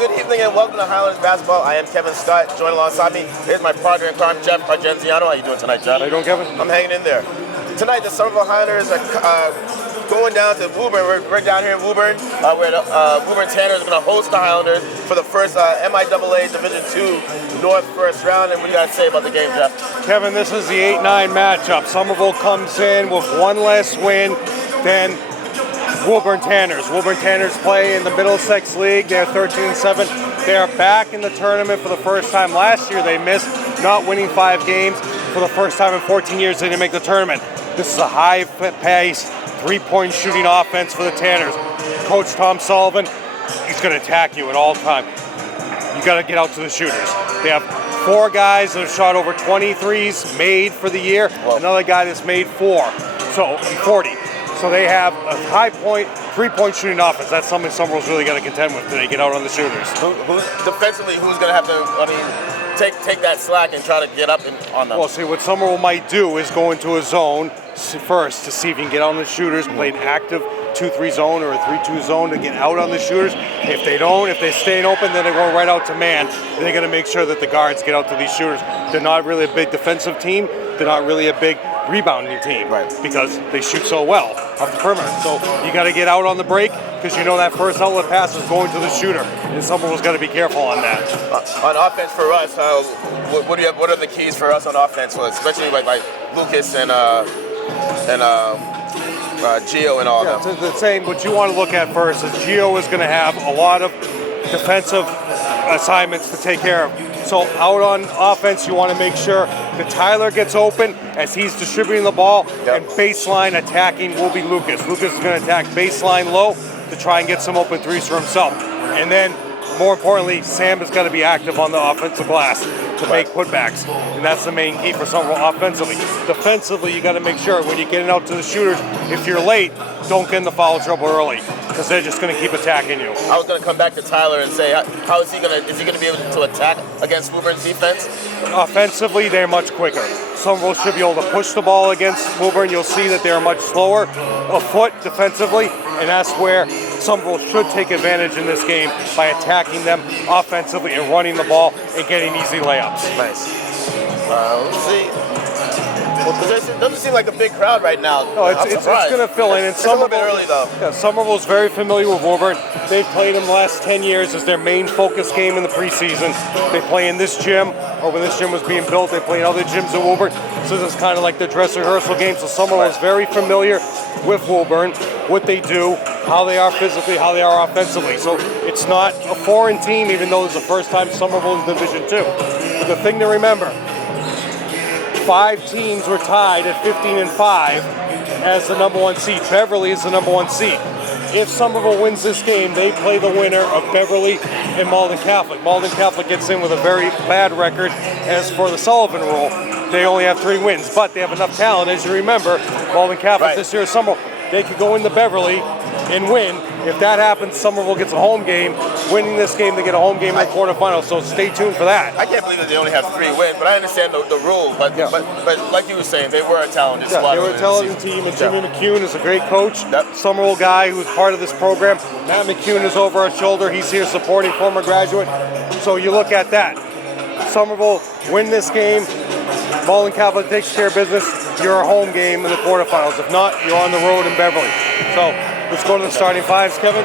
good evening and welcome to Highlanders basketball. I am Kevin Scott. Joined alongside me, here's my partner in crime, Jeff Argenziano. How you doing tonight, Jeff? How you doing, Kevin? I'm hanging in there. Tonight, the Somerville Highlanders are going down to Woburn. We're down here in Woburn, where the Woburn Tanners are going to host the Highlanders for the first MIAA Division II North first round. And what do you got to say about the game, Jeff? Kevin, this is the 8-9 matchup. Somerville comes in with one less win than Woburn Tanners. Woburn Tanners play in the Middlesex League. They're 13-7. They are back in the tournament for the first time. Last year they missed, not winning 5 games. For the first time in 14 years they didn't make the tournament. This is a high-paced, three-point shooting offense for the Tanners. Coach Tom Sullivan, he's going to attack you at all time. You got to get out to the shooters. They have 4 guys that have shot over 23s made for the year. Another guy that's made 4, so 40. So they have a high-point, three-point shooting offense. That's something Somerville's really got to contend with today, get out on the shooters. Defensively, who's going to have to, take that slack and try to get up on them? Well, see, what Somerville might do is go into a zone first to see if you can get on the shooters, play an active 2-3 zone or a 3-2 zone to get out on the shooters. If they don't, if they're staying open, then they're going right out to man. Then they're going to make sure that the guards get out to these shooters. They're not really a big defensive team. They're not really a big rebounding team, right, because they shoot so well off the perimeter. So you got to get out on the break because you know that first outlet pass is going to the shooter, and someone's got to be careful on that. On offense for us, what are the keys for us on offense, especially like Lucas and Gio and all of them? The same. What you want to look at first is Gio is going to have a lot of defensive assignments to take care of. So out on offense, you want to make sure that Tyler gets open as he's distributing the ball, and baseline attacking will be Lucas. Lucas is going to attack baseline low to try and get some open threes for himself. And then, more importantly, Sam has got to be active on the offensive glass to make putbacks. And that's the main key for Somerville offensively. Defensively, you got to make sure when you're getting out to the shooters, if you're late, don't get in the foul trouble early, because they're just going to keep attacking you. I was going to come back to Tyler and say, how is he going to be able to attack against Woburn's defense? Offensively, they're much quicker. Somerville should be able to push the ball against Woburn. You'll see that they're much slower afoot defensively, and that's where Somerville should take advantage in this game by attacking them offensively and running the ball and getting easy layups. Nice. Let's see. Well, it doesn't seem like a big crowd right now. No, it's going to fill in. And it's a little bit early, though. Yeah, Somerville's very familiar with Woburn. They've played them the last 10 years as their main focus game in the preseason. They play in this gym, or when this gym was being built, they play in other gyms in Woburn. So this is kind of like their dress rehearsal game. So Somerville is very familiar with Woburn, what they do, how they are physically, how they are offensively. So it's not a foreign team, even though it's the first time Somerville is Division II. But the thing to remember, 5 teams were tied at 15-5 as the number 1 seed. Beverly is the number 1 seed. If Somerville wins this game, they play the winner of Beverly and Malden Catholic. Malden Catholic gets in with a very bad record. As for the Sullivan rule, they only have 3 wins, but they have enough talent. As you remember, Malden Catholic this year, Somerville, they could go into Beverly and win. If that happens, Somerville gets a home game. Winning this game, they get a home game in the quarterfinals, so stay tuned for that. I can't believe that they only have 3 wins, but I understand the rule. But like you were saying, they were a talented squad. They were a talented team, and Jimmy McCune is a great coach. Somerville guy who's part of this program. Matt McCune is over our shoulder. He's here supporting former graduate. So you look at that. Somerville win this game. Malden Catholic takes care of business. You're a home game in the quarterfinals. If not, you're on the road in Beverly. So let's go to the starting 5s, Kevin.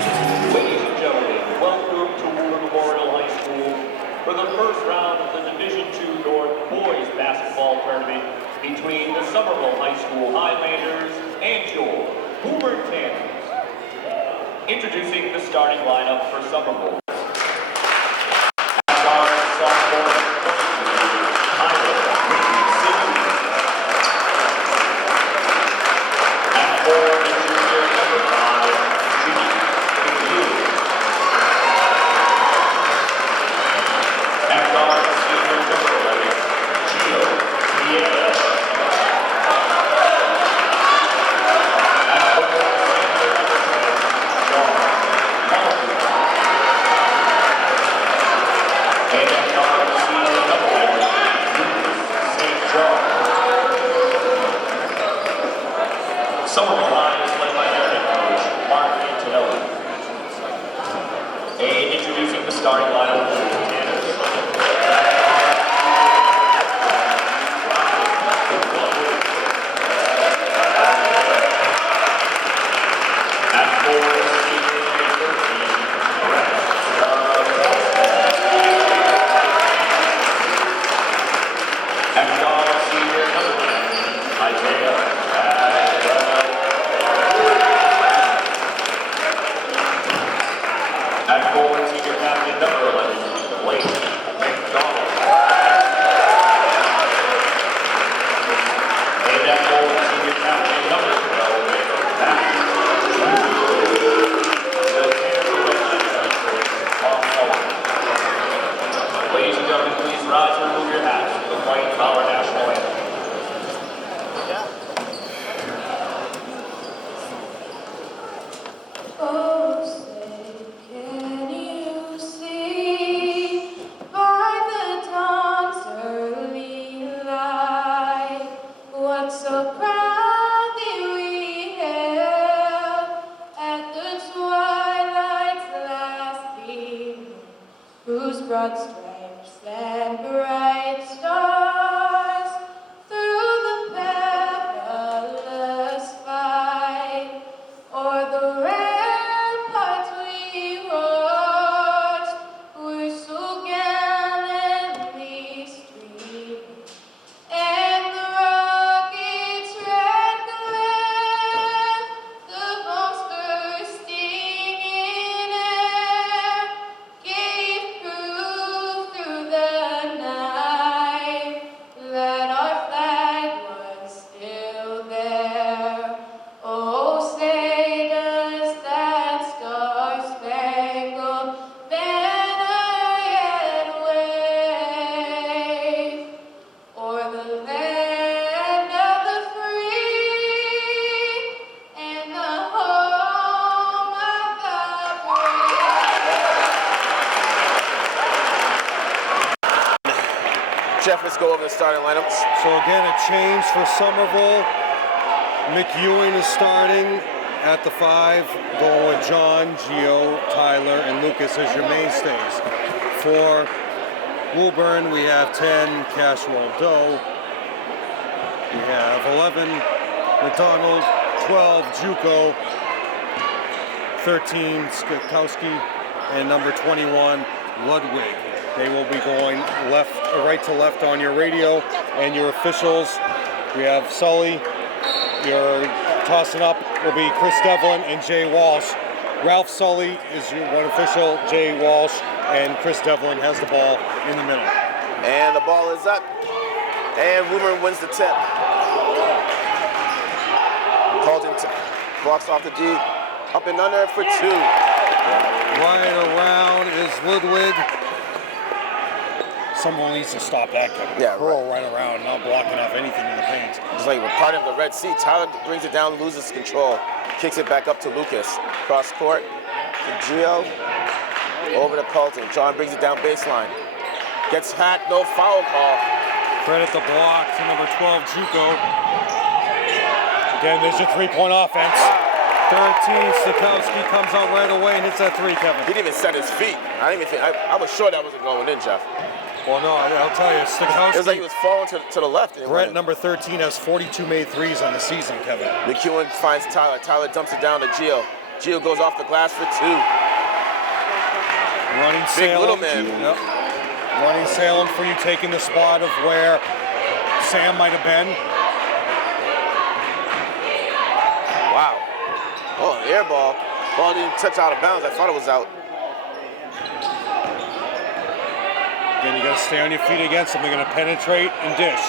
Ladies and gentlemen, welcome to Woburn Memorial High School for the first round of the Division II North Boys Basketball Tournament between the Somerville High School Highlanders and your Woburn Tanners. Introducing the starting lineup for Somerville. Somerville line is led by their head coach, Mark Antonelli. And introducing the starting lineup for the Tanners. At forward, senior number 13, at guard, senior number 10, Isaiah. At forward, senior captain number 11, Blake McDonald. And at forward, senior captain number 12, Matthew. The Tanners off forward. Ladies and gentlemen, please rise and remove your hats for the flight of our national anthem. Broad stripes and bright stars through the perilous fight, o'er the ramparts we watched, were so gallantly streaming, and the rockets' red glare, the bombs bursting in air, gave proof through the night that our flag was still there. Oh, say does that star-spangled banner yet wave o'er the land of the free and the home of the brave? Jeff, let's go over the starting lineups. So again, a change for Somerville. Mick Ewing is starting at the 5, going with John, Gio, Tyler, and Lucas as your mainstays. For Woburn, we have 10, Cashwell Doe. We have 11, McDonald, 12, Juco, 13, Skakowski, and number 21, Ludwig. They will be going right to left on your radio, and your officials. We have Sully. Your tossing up will be Chris Devlin and Jay Walsh. Ralph Sully is your one official, Jay Walsh, and Chris Devlin has the ball in the middle. And the ball is up. And Woburn wins the tip. Carlton blocks off the D. Up and under for 2. Right around is Ludwig. Someone needs to stop that guy. Yeah, Curl right around, not blocking off anything in the paint. It's like we're part of the Red Sea. Tyler brings it down, loses control. Kicks it back up to Lucas. Cross court to Gio. Over to Carlton. John brings it down baseline. Gets hacked, no foul call. Credit the block to number 12, Juco. Again, there's your 3-point offense. 13, Stokowski comes out right away and hits that 3, Kevin. He didn't even set his feet. I didn't even think, I was sure that wasn't going in, Jeff. Well, no, I'll tell you, Stokowski. It was like he was falling to the left. Brett, number 13, has 42 made threes on the season, Kevin. McEwen finds Tyler. Tyler dumps it down to Gio. Gio goes off the glass for 2. Running Big Salem. little man. Yep. Running Salem for you, taking the spot of where Sam might have been. Wow. Oh, an air ball. Ball didn't touch out of bounds. I thought it was out. Again, you got to stay on your feet against them. They're going to penetrate and dish.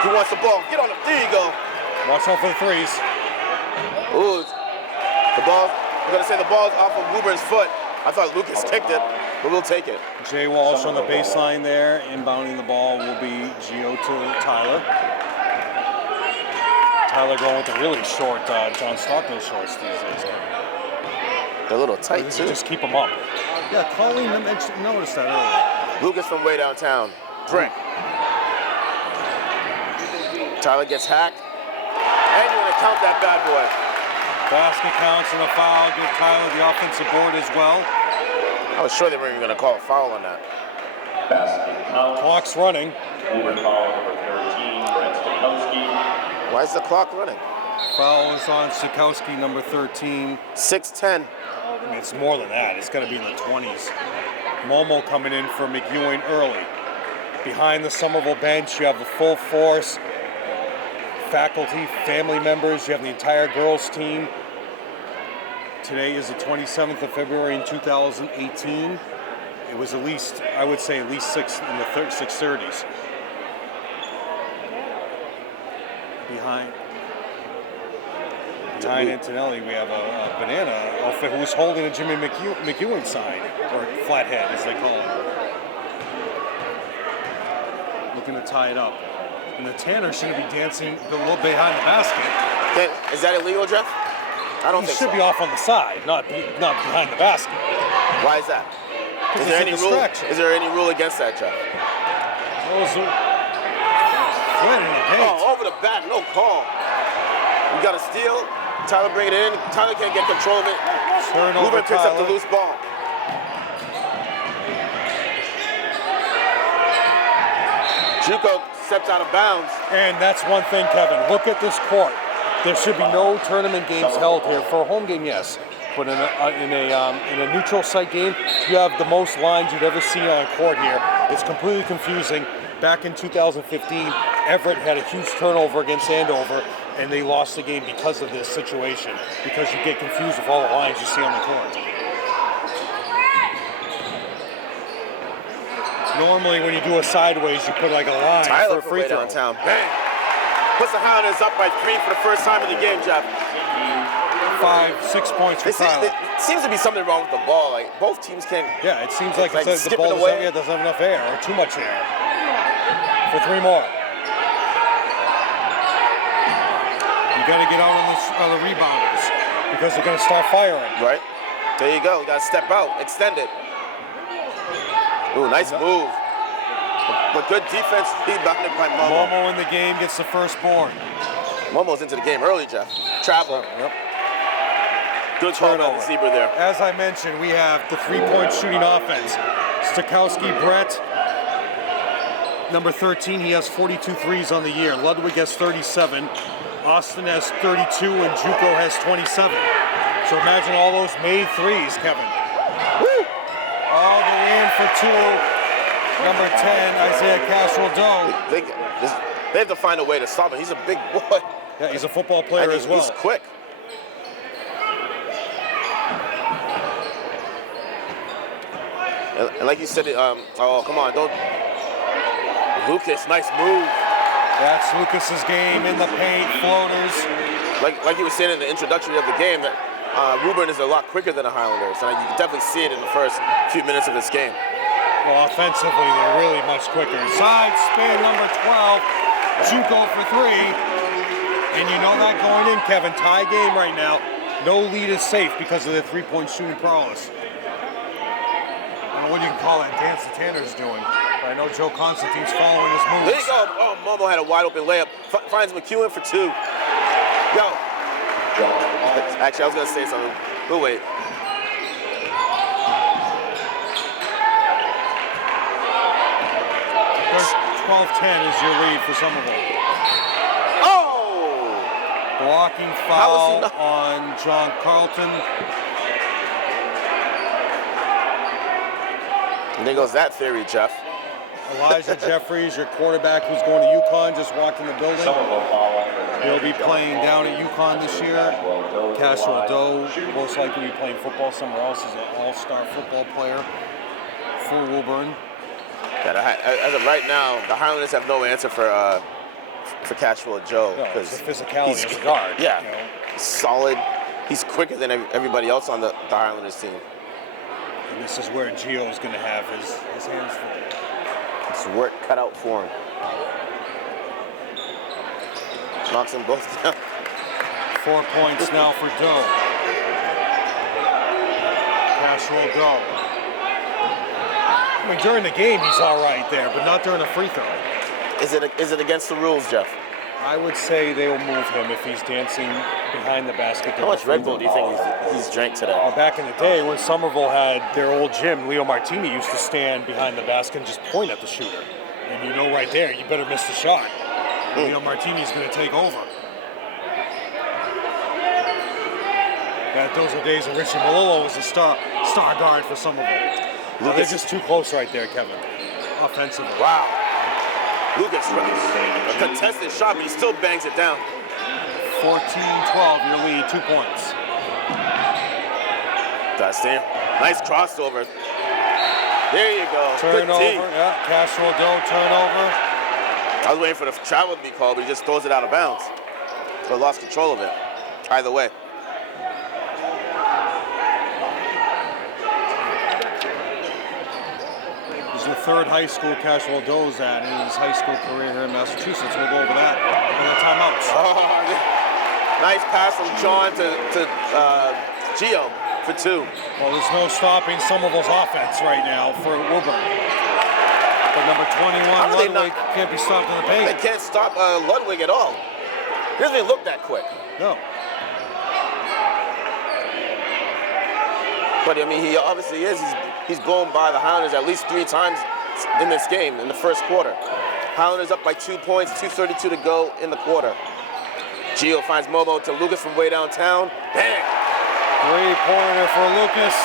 Who wants the ball? Get on him. There you go. Watch out for the threes. Ooh. The ball, I'm going to say the ball's off of Woburn's foot. I thought Lucas kicked it, but we'll take it. Jay Walsh on the baseline there. Inbounding the ball will be Gio to Tyler. Tyler going with the really short John Stockton shorts these days. They're a little tight, too. Just keep them up. Yeah, Colleen noticed that earlier. Lucas from way downtown. Brent. Tyler gets hacked. And you're going to count that bad boy. Basket counts and a foul. Give Tyler the offensive board as well. I was sure they weren't even going to call a foul on that. Basket count. Clock's running. Woburn foul number 13, Brett Stakowski. Why is the clock running? Foul is on Sikowski, number 13. 6:10. I mean, it's more than that. It's got to be in the 20s. Momo coming in for McEwen early. Behind the Somerville bench, you have the full force faculty, family members. You have the entire girls team. Today is the 27th of February in 2018. It was at least, I would say, at least 6:30s. Behind Antonelli, we have a banana outfit who's holding a Jimmy McEwen sign, or flathead as they call it. Looking to tie it up. And the Tanner shouldn't be dancing a little behind the basket. Okay, is that illegal, Jeff? I don't He think should so. be off on the side, not behind the basket. Why is that? Is It's there a any rule? distraction. Is there any rule against that, Jeff? Those are right in the paint. Oh, over the back, no call. You got a steal. Tyler bringing it in. Tyler can't get control of it. Turnover, Woburn picks up the Tyler. loose ball. Juco steps out of bounds. And that's one thing, Kevin. Look at this court. There should be no tournament games held here. For a home game, yes. But in a neutral site game, you have the most lines you'd ever see on court here. It's completely confusing. Back in 2015, Everett had a huge turnover against Andover, and they lost the game because of this situation, because you get confused with all the lines you see on the court. Normally, when you do a sideways, you put like a line Tyler for a free throw. downtown. Bang! Puts the Highlanders up by 3 for the first time in the game, Jeff. 5-6 points for Tyler. It seems to be something wrong with the ball. Like both teams can't. Yeah, it seems like, like the skipping ball away. doesn't have enough air, or too much air. For 3 more. You got to get out on the rebounders because they're going to start firing. Right. There you go. You got to step out, extend it. Ooh, nice move. But good defense, rebounded by Momo. Momo in the game gets the first board. Momo's into the game early, Jeff. Travel. Yep. Good call by the Turnover. Zebra there. As I mentioned, we have the 3-point shooting offense. Stakowski, Brett, number 13, he has 42 threes on the year. Ludwig has 37. Austin has 32, and Juco has 27. So imagine all those made threes, Kevin. Woo! All the way in for 2. Number 10, Isaiah Castro-Doe. They have to find a way to stop him. He's a big boy. Yeah, he's a football player And as well. he's quick. And like you said, oh, come on, don't. Lucas, nice move. That's Lucas's game in the paint, floaters. Like you were saying in the introduction of the game, that Woburn is a lot quicker than the Highlanders. And you can definitely see it in the first few minutes of this game. Well, offensively, they're really much quicker. Side spin, number 12. Juco for 3. And you know that going in, Kevin. Tie game right now. No lead is safe because of their 3-point shooting prowess. I don't know what you can call that dance the Tanner's doing. But I know Joe Constantine's following his moves. There you go. Oh, Momo had a wide open layup. Finds McEwen for 2. Yo. Actually, I was going to say something. We'll wait. There's 12-10 is your lead for Somerville. Oh! Blocking How was he foul not- on John Carlton. And there goes that theory, Jeff. Elijah Jeffries, your quarterback who's going to UConn, just walked in the building. He'll be playing down at UConn this year. Castro-Doe most likely be playing football somewhere else. He's an all-star football player for Woburn. As of right now, the Highlanders have no answer for Cashwell Joe. No, it's the Because physicality as a guard. Yeah, You know? he's solid. He's quicker than everybody else on the Highlanders team. And this is where Gio's going to have his hands full. It's work cut out for him. Knocks them both down. 4 points now for Doe. Castro-Doe. I mean, during the game, he's all right there, but not during a free throw. Is it against the rules, Jeff? I would say they will move him if he's dancing behind the basket. How much Red Bull do you think he's drank today? Well, back in the day when Somerville had their old gym, Leo Martini used to stand behind the basket and just point at the shooter. And you know right there, you better miss the shot. Leo Martini's going to take over. Those are days when Richie Malolo was a star guard for Somerville. Well, they're just too close right there, Kevin, offensively. Wow. Lucas, a contested shot, but he still bangs it down. 14-12, your lead, 2 points. That's it. Nice crossover. There you go. Turnover, Good D. yeah. Castro Doe, turnover. I was waiting for the travel to be called, but he just throws it out of bounds. But lost control of it. Either way. This is the third high school Castro Doe's at in his high school career here in Massachusetts. We'll go over that in the timeouts. Nice pass from John to Gio for 2. Well, there's no stopping Somerville's offense right now for Woburn. But number 21, Ludwig, can't be stopped in the paint. They can't stop Ludwig at all. He doesn't even look that quick. No. But I mean, he obviously is. He's blown by the Highlanders at least 3 times in this game, in the first quarter. Highlanders up by 2 points, 2:32 to go in the quarter. Gio finds Momo to Lucas from way downtown. Bang! 3-pointer for Lucas.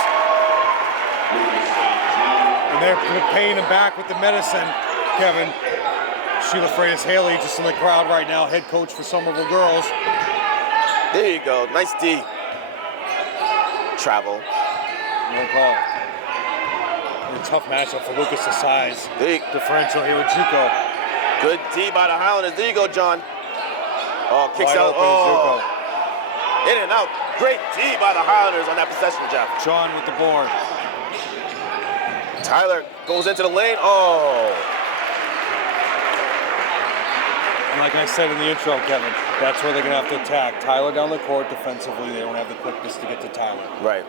And they're paying him back with the medicine, Kevin. Sheila Freitas-Haley just in the crowd right now, head coach for Somerville girls. There you go, nice D. Travel. No call. A tough matchup for Lucas' size. Big differential here with Juco. Good D by the Highlanders. There you go, John. Oh, kicks Wide out. open Oh. In and out. Great D by the Highlanders on that possession, Jeff. John with the board. Tyler goes into the lane. Oh. And like I said in the intro, Kevin, that's where they're going to have to attack. Tyler down the court defensively. They don't have the quickness to get to Tyler. Right.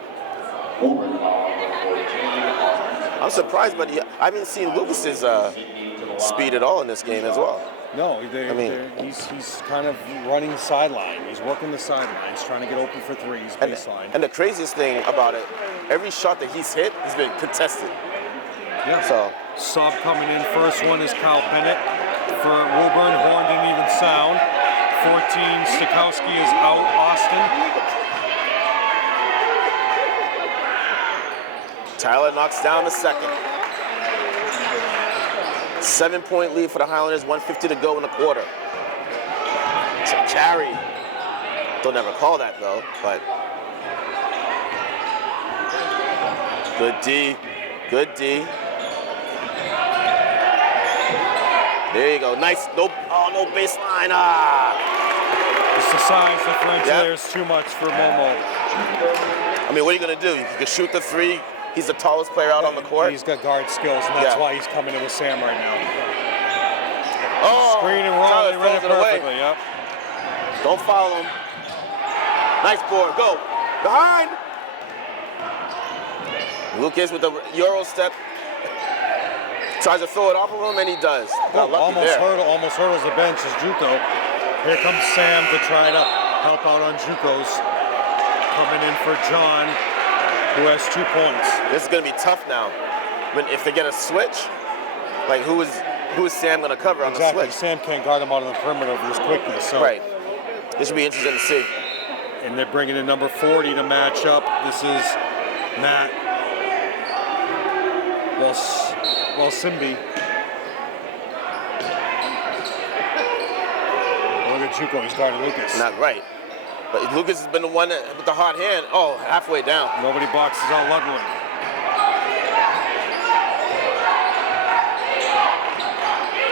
I'm surprised, but I haven't seen Lucas's speed at all in this game as well. No, he's kind of running sideline. He's working the sidelines, trying to get open for threes, baseline. And the craziest thing about it, every shot that he's hit has been contested. Yeah. So sub coming in. First one is Kyle Bennett for Woburn. Horn didn't even sound. 14, Stikowski is out. Austin. Tyler knocks down the second. 7-point lead for the Highlanders, 1:50 to go in the quarter. It's a carry. They'll never call that though, but good D, good D. There you go, nice, no baseline, It's the size differential there is too much for Momo. I mean, what are you gonna do? You can shoot the 3. He's the tallest player out on the court. He's got guard skills, and that's why he's coming in with Sam right now. Oh, screen and roll, Tyler they read it throws it away. perfectly, yep. Don't foul him. Nice board, go. Behind. Lucas with the Euro step. Tries to throw it off of him, and he does. Got lucky there. Almost hurdles the bench is Juco. Here comes Sam to try to help out on Juco's. Coming in for John, who has 2 points. This is going to be tough now. If they get a switch, like who is Sam going to cover on the switch? Sam can't guard him out on the perimeter with his quickness. So. Right. This will be interesting to see. And they're bringing in number 40 to match up. This is Matt Simbi. Look at Juco, he's guarding Lucas. Not right. But Lucas has been the one with the hot hand. Oh, halfway down. Nobody boxes out Ludwig.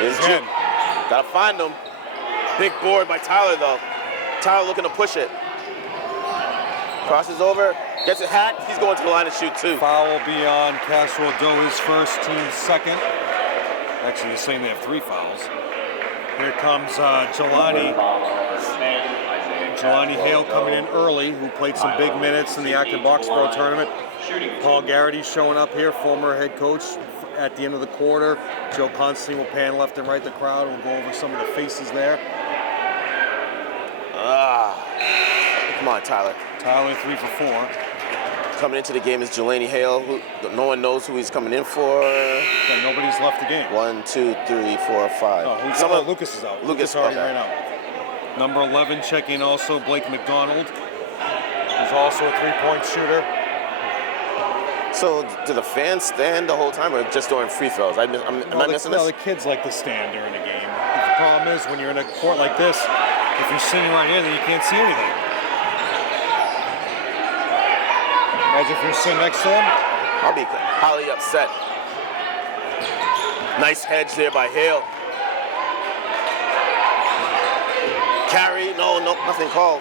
Here's Jim. Gotta find him. Big board by Tyler, though. Tyler looking to push it. Crosses over, gets it hacked. He's going to the line to shoot, too. Foul will be on Castro Doe, his first, team's second. Actually, they're saying they have 3 fouls. Here comes Jelani Hale coming in early, who played some big minutes in the Acton Box Pro tournament. Paul Garrity showing up here, former head coach at the end of the quarter. Joe Constantine will pan left and right the crowd. We'll go over some of the faces there. Come on, Tyler. Tyler 3 for 4. Coming into the game is Jelani Hale, who no one knows who he's coming in for. Yeah, nobody's left the game. 1, 2, 3, 4, 5. Oh, Lucas is out. Lucas already okay. ran out. Number 11 checking also Blake McDonald, who's also a 3-point shooter. So, do the fans stand the whole time or just during free throws? Am I missing this? The kids like to stand during the game. The problem is when you're in a court like this, if you're sitting right here, then you can't see anything. Imagine if you're sitting next to him. I'll be highly upset. Nice hedge there by Hale. Carry, no, nothing called.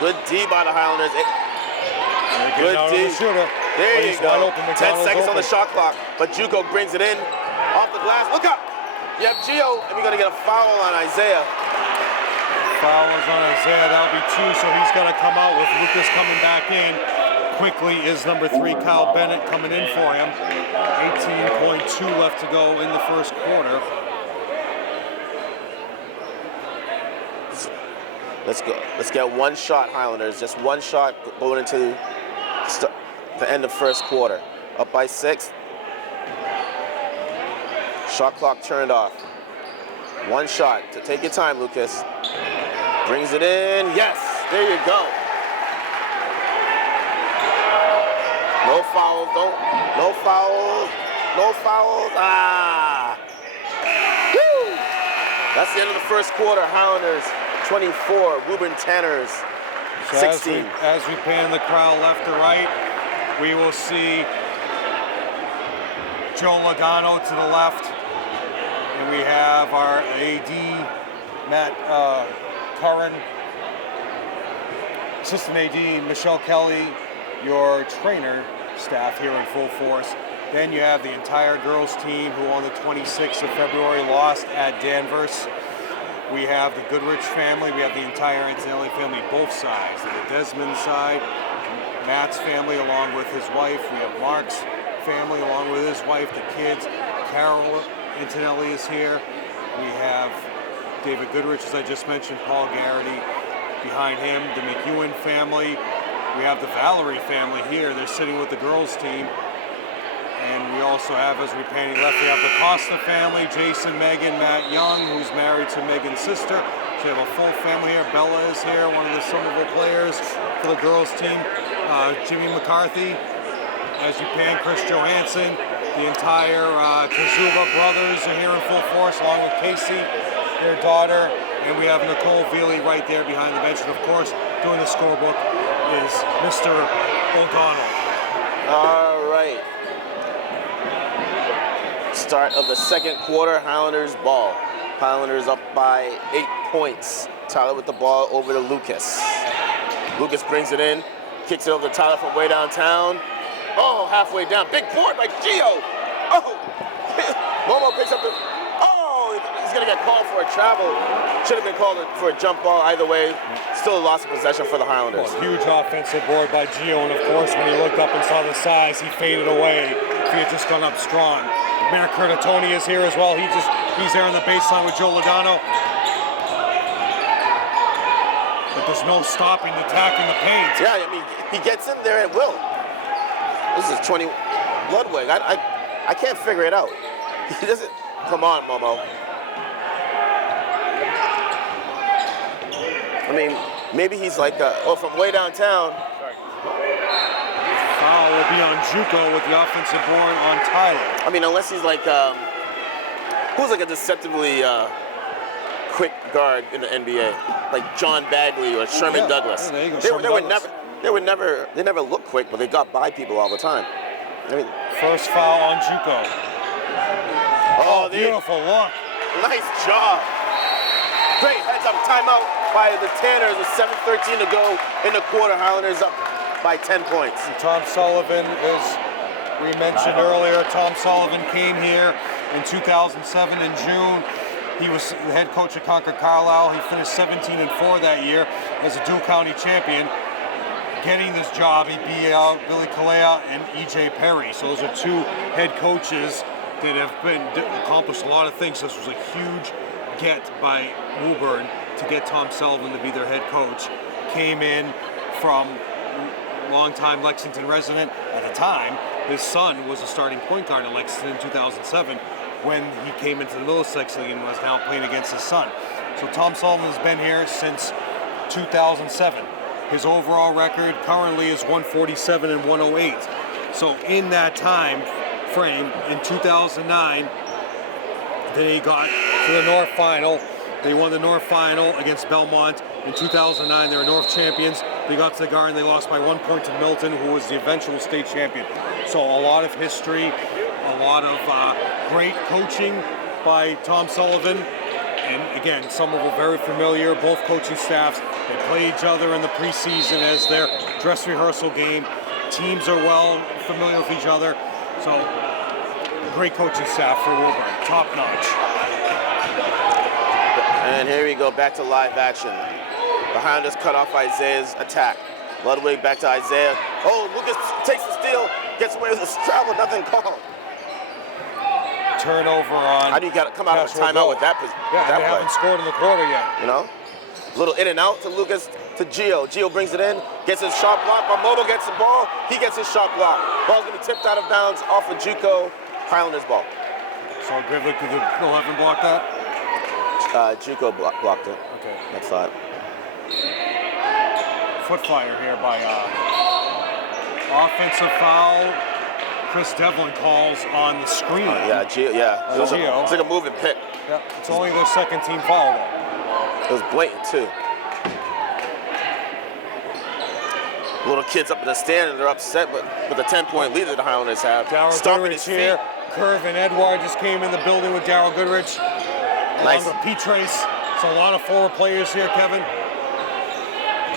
Good D by the Highlanders. Good D. There you go. 10 seconds on the shot clock, but Juco brings it in off the glass. Look up. You have Gio, and we're going to get a foul on Isaiah. Foul is on Isaiah. That'll be 2, so he's going to come out with Lucas coming back in. Quickly is number 3, Kyle Bennett, coming in for him. 18.2 left to go in the first quarter. Let's go. Let's get one shot, Highlanders. Just one shot going into the end of first quarter. Up by 6. Shot clock turned off. One shot. To take your time, Lucas. Brings it in. Yes, there you go. No fouls, no fouls, no fouls. Woo! That's the end of the first quarter. Highlanders 24, Woburn Tanners 16. As we pan the crowd left to right, we will see Joe Logano to the left, and we have our AD, Matt Curran, assistant AD, Michelle Kelly, your trainer staff here in full force. Then you have the entire girls team who on the 26th of February lost at Danvers. We have the Goodrich family, we have the entire Antonelli family, both sides. The Desmond side, Matt's family along with his wife. We have Mark's family along with his wife, the kids. Carol Antonelli is here. We have David Goodrich, as I just mentioned, Paul Garrity behind him, the McEwen family. We have the Valerie family here. They're sitting with the girls team. And we also have, as we're panning left, we have the Costa family, Jason, Megan, Matt Young, who's married to Megan's sister. So we have a full family here. Bella is here, one of the Somerville players for the girls team. Jimmy McCarthy, as you pan, Chris Johansson, the entire Kazuba brothers are here in full force, along with Casey, their daughter. And we have Nicole Veely right there behind the bench. And of course, doing the scorebook is Mr. O'Donnell. All right. Start of the second quarter, Highlanders ball. Highlanders up by 8 points. Tyler with the ball over to Lucas. Lucas brings it in, kicks it over to Tyler from way downtown. Oh, halfway down. Big board by Gio. Oh, Momo picks up the, he's gonna get called for a travel. Should have been called for a jump ball. Either way, still a loss of possession for the Highlanders. Well, huge offensive board by Gio, and of course, when he looked up and saw the size, he faded away. If he had just gone up strong. Mayor Curtatoni is here as well. He's there on the baseline with Joe Logano. But there's no stopping the attack in the paint. Yeah, I mean, he gets in there at will. This is 20 Ludwig. I can't figure it out. He doesn't. Come on, Momo. I mean, maybe he's like, from way downtown. Foul will be on Juco with the offensive board on Tyler. I mean, unless he's like, who's like a deceptively quick guard in the NBA, like John Bagley or Sherman Douglas. Yeah, there you go, They never look quick, but they got by people all the time. I mean, first foul on Juco. Oh, beautiful look. Nice job. Great heads up timeout by the Tanners with 7:13 to go in the quarter. Highlanders up by 10 points. And Tom Sullivan, as we mentioned earlier, Tom Sullivan came here in 2007 in June. He was the head coach at Concord Carlisle. He finished 17-4 that year as a dual county champion. Getting this job, he beat out Billy Kalea and E.J. Perry. So those are two head coaches that have accomplished a lot of things. This was a huge get by Woburn to get Tom Sullivan to be their head coach came in from longtime Lexington resident at the time. His son was a starting point guard at Lexington in 2007 when he came into the Middlesex League and was now playing against his son. So Tom Sullivan has been here since 2007. His overall record currently is 147 and 108. So in that time frame, in 2009, they got to the North Final. They won the North Final against Belmont. In 2009, they were North champions. They got to the Garden. They lost by 1 point to Milton, who was the eventual state champion. So a lot of history, a lot of great coaching by Tom Sullivan. And again, Somerville very familiar, both coaching staffs. They play each other in the preseason as their dress rehearsal game. Teams are well familiar with each other. So great coaching staff for Woburn, top notch. And here we go, back to live action. The Highlanders cut off Isaiah's attack. Ludwig back to Isaiah. Oh, Lucas takes the steal, gets away with a travel, nothing called. Turnover on. How do you got to come out of a timeout with that? Yeah, they haven't scored in the quarter yet. You know, little in and out to Lucas to Gio. Gio brings it in, gets his shot block. Mamobo gets the ball. He gets his shot block. Ball's gonna be tipped out of bounds off of Juco. Highlanders ball. So Grivlick could the 11 block that. Juco blocked it. Okay. That's fine. Foot fire here by offensive foul. Chris Devlin calls on the screen. Yeah, Gio. Yeah, it was Gio. it's like a moving pick. Yeah, it's only their second team foul though. It was blatant too. Little kids up in the stand and they're upset, but with a 10-point lead that the Highlanders have. Darryl Stomping his Goodrich here. feet. Curve and Edward just came in the building with Darryl Goodrich. Nice. Along with P-Trace. So a lot of former players here, Kevin.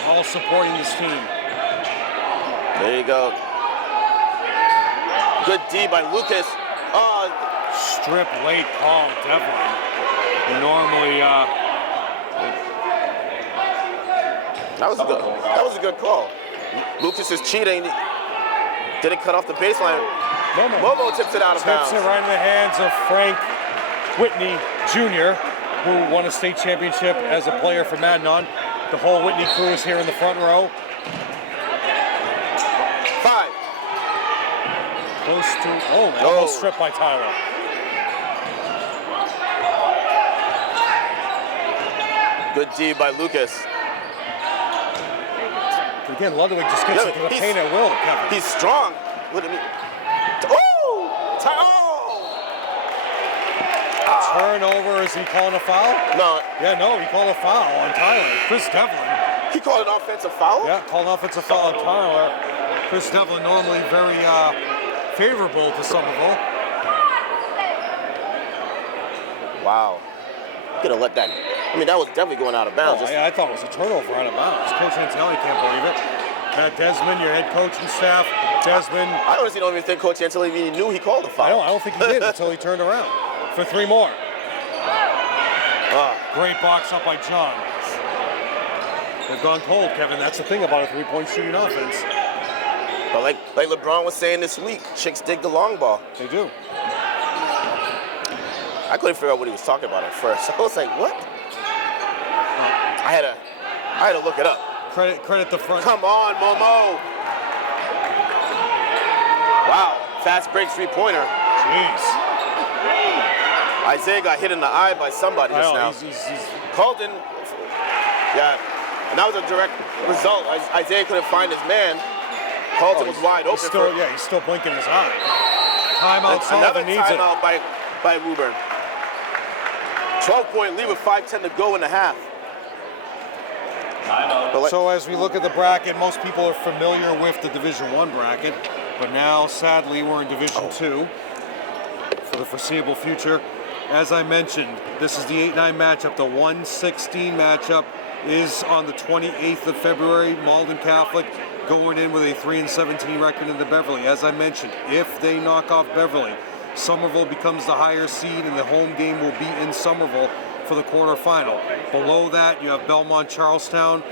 All supporting this team. There you go. Good D by Lucas. Strip late call, Devlin. Normally, that was a good call. Lucas is cheating. Didn't cut off the baseline. Momo tips it out of bounds. Tips it right in the hands of Frank Whitney Jr., who won a state championship as a player for Madnon. The whole Whitney crew is here in the front row. 5. Close to, almost stripped by Tyler. Good D by Lucas. Again, Ludwig just gets into the paint at will, Kevin. He's strong. Look at me. Turnover, is he calling a foul? No. Yeah, no, he called a foul on Tyler. Chris Devlin. He called an offensive foul? Yeah, called an offensive foul on Tyler. Chris Devlin normally very favorable to Somerville. Wow. Could have let that. I mean, that was definitely going out of bounds. Oh, yeah, I thought it was a turnover out of bounds. Coach Antelli can't believe it. Matt Desmond, your head coaching staff. Desmond. I honestly don't even think Coach Antelli even knew he called the foul. I don't think he did until he turned around for 3 more. Great box up by John. They've gone cold, Kevin. That's the thing about a 3-point shooting offense. But like LeBron was saying this week, chicks dig the long ball. They do. I couldn't figure out what he was talking about at first. I was like, what? I had to look it up. Credit the front. Come on, Momo. Wow, fast break 3-pointer. Jeez. Isaiah got hit in the eye by somebody just now. He's Colton, yeah, and that was a direct result. Isaiah couldn't find his man. Colton was wide open. He's still blinking his eye. Timeout, Another Sullivan needs it. timeout by Woburn. 12-point lead with 5:10 to go in the half. So as we look at the bracket, most people are familiar with the Division I bracket, but now sadly we're in Division II for the foreseeable future. As I mentioned, this is the 8-9 matchup. The 1-16 matchup is on the 28th of February. Malden Catholic going in with a 3-17 record into Beverly. As I mentioned, if they knock off Beverly, Somerville becomes the higher seed and the home game will be in Somerville for the quarterfinal. Below that, you have Belmont, Charlestown,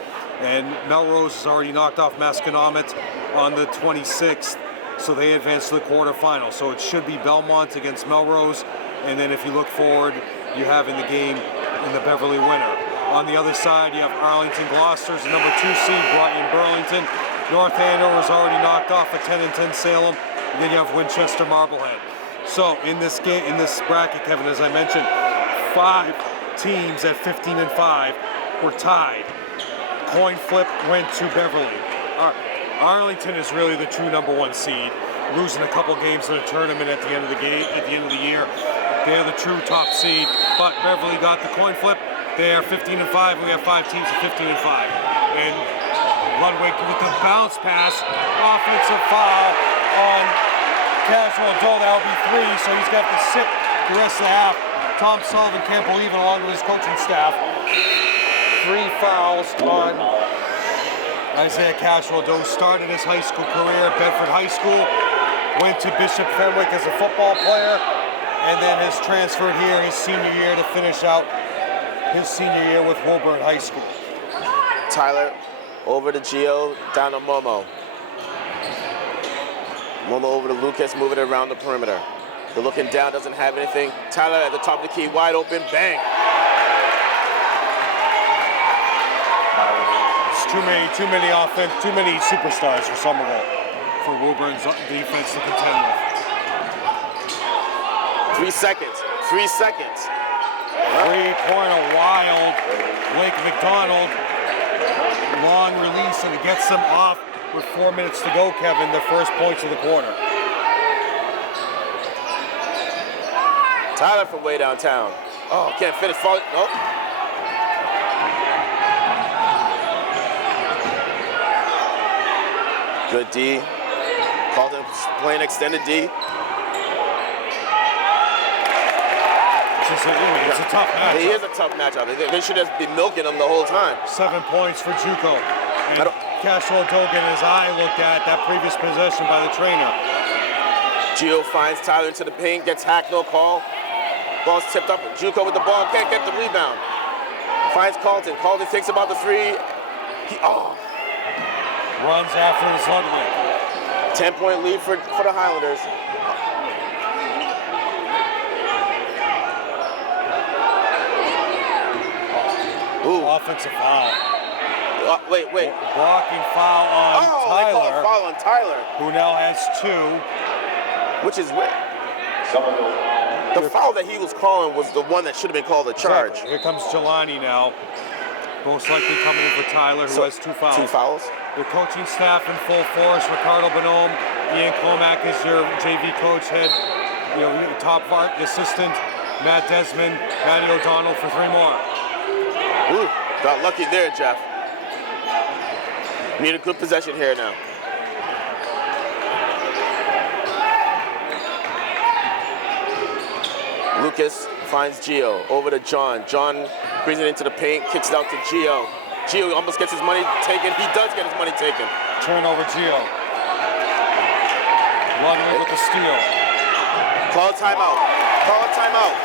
and Melrose has already knocked off Masconomet on the 26th, so they advance to the quarterfinal. So it should be Belmont against Melrose, and then if you look forward, you have in the game in the Beverly winner. On the other side, you have Arlington Gloucester's the number 2 seed, Brighton Burlington. North Andover's already knocked off a 10-10 Salem. And then you have Winchester Marblehead. So in this game, in this bracket, Kevin, as I mentioned, 5 teams at 15-5 were tied. Coin flip went to Beverly. Arlington is really the true number 1 seed, losing a couple games in the tournament at the end of the year. They're the true top seed, but Beverly got the coin flip. They are 15-5, and we have 5 teams at 15-5. And Ludwig with the bounce pass, offensive foul on Casual Doe. That'll be 3, so he's got to sit the rest of the half. Tom Sullivan can't believe it, along with his coaching staff. 3 fouls on Isaiah Casual Doe. Started his high school career at Bedford High School, went to Bishop Fenwick as a football player, and then has transferred here his senior year to finish out his senior year with Woburn High School. Tyler over to Gio, down to Momo. Momo over to Lucas, moving it around the perimeter. They're looking down, doesn't have anything. Tyler at the top of the key, wide open, bang. It's too many offense, too many superstars for Somerville, for Woburn's defense to contend with. 3 seconds, 3 seconds. 3-pointer wild. Blake McDonald, long release, and it gets them off with 4 minutes to go, Kevin, the first points of the quarter. Tyler from way downtown. Oh, can't finish. Fall. Nope. Good D. Carlton playing extended D. It's a tough match. He is a tough matchup. They should just be milking him the whole time. 7 points for Juco. And Casual Dogan, his eye looked at that previous possession by the trainer. Gio finds Tyler into the paint, gets hacked, no call. Ball's tipped up. Juco with the ball, can't get the rebound. Finds Carlton. Carlton thinks about the 3. Runs after his Ludwig. 10-point lead for the Highlanders. Ooh. Offensive foul. Wait. Blocking foul on Tyler. They call a foul on Tyler. Who now has 2. Which is weird. The foul that he was calling was the one that should have been called a charge. Exactly. Here comes Jelani now. Most likely coming in for Tyler, who has 2 fouls. 2 fouls. The coaching staff in full force. Ricardo Bonhomme, Ian Comack is your JV coach, head, top art assistant. Matt Desmond, Matty O'Donnell for 3 more. Ooh, got lucky there, Jeff. Need a good possession here now. Lucas finds Gio, over to John. John brings it into the paint, kicks it out to Gio. Gio almost gets his money taken. He does get his money taken. Turnover, Gio. Ludwig with the steal. Call a timeout. Call a timeout.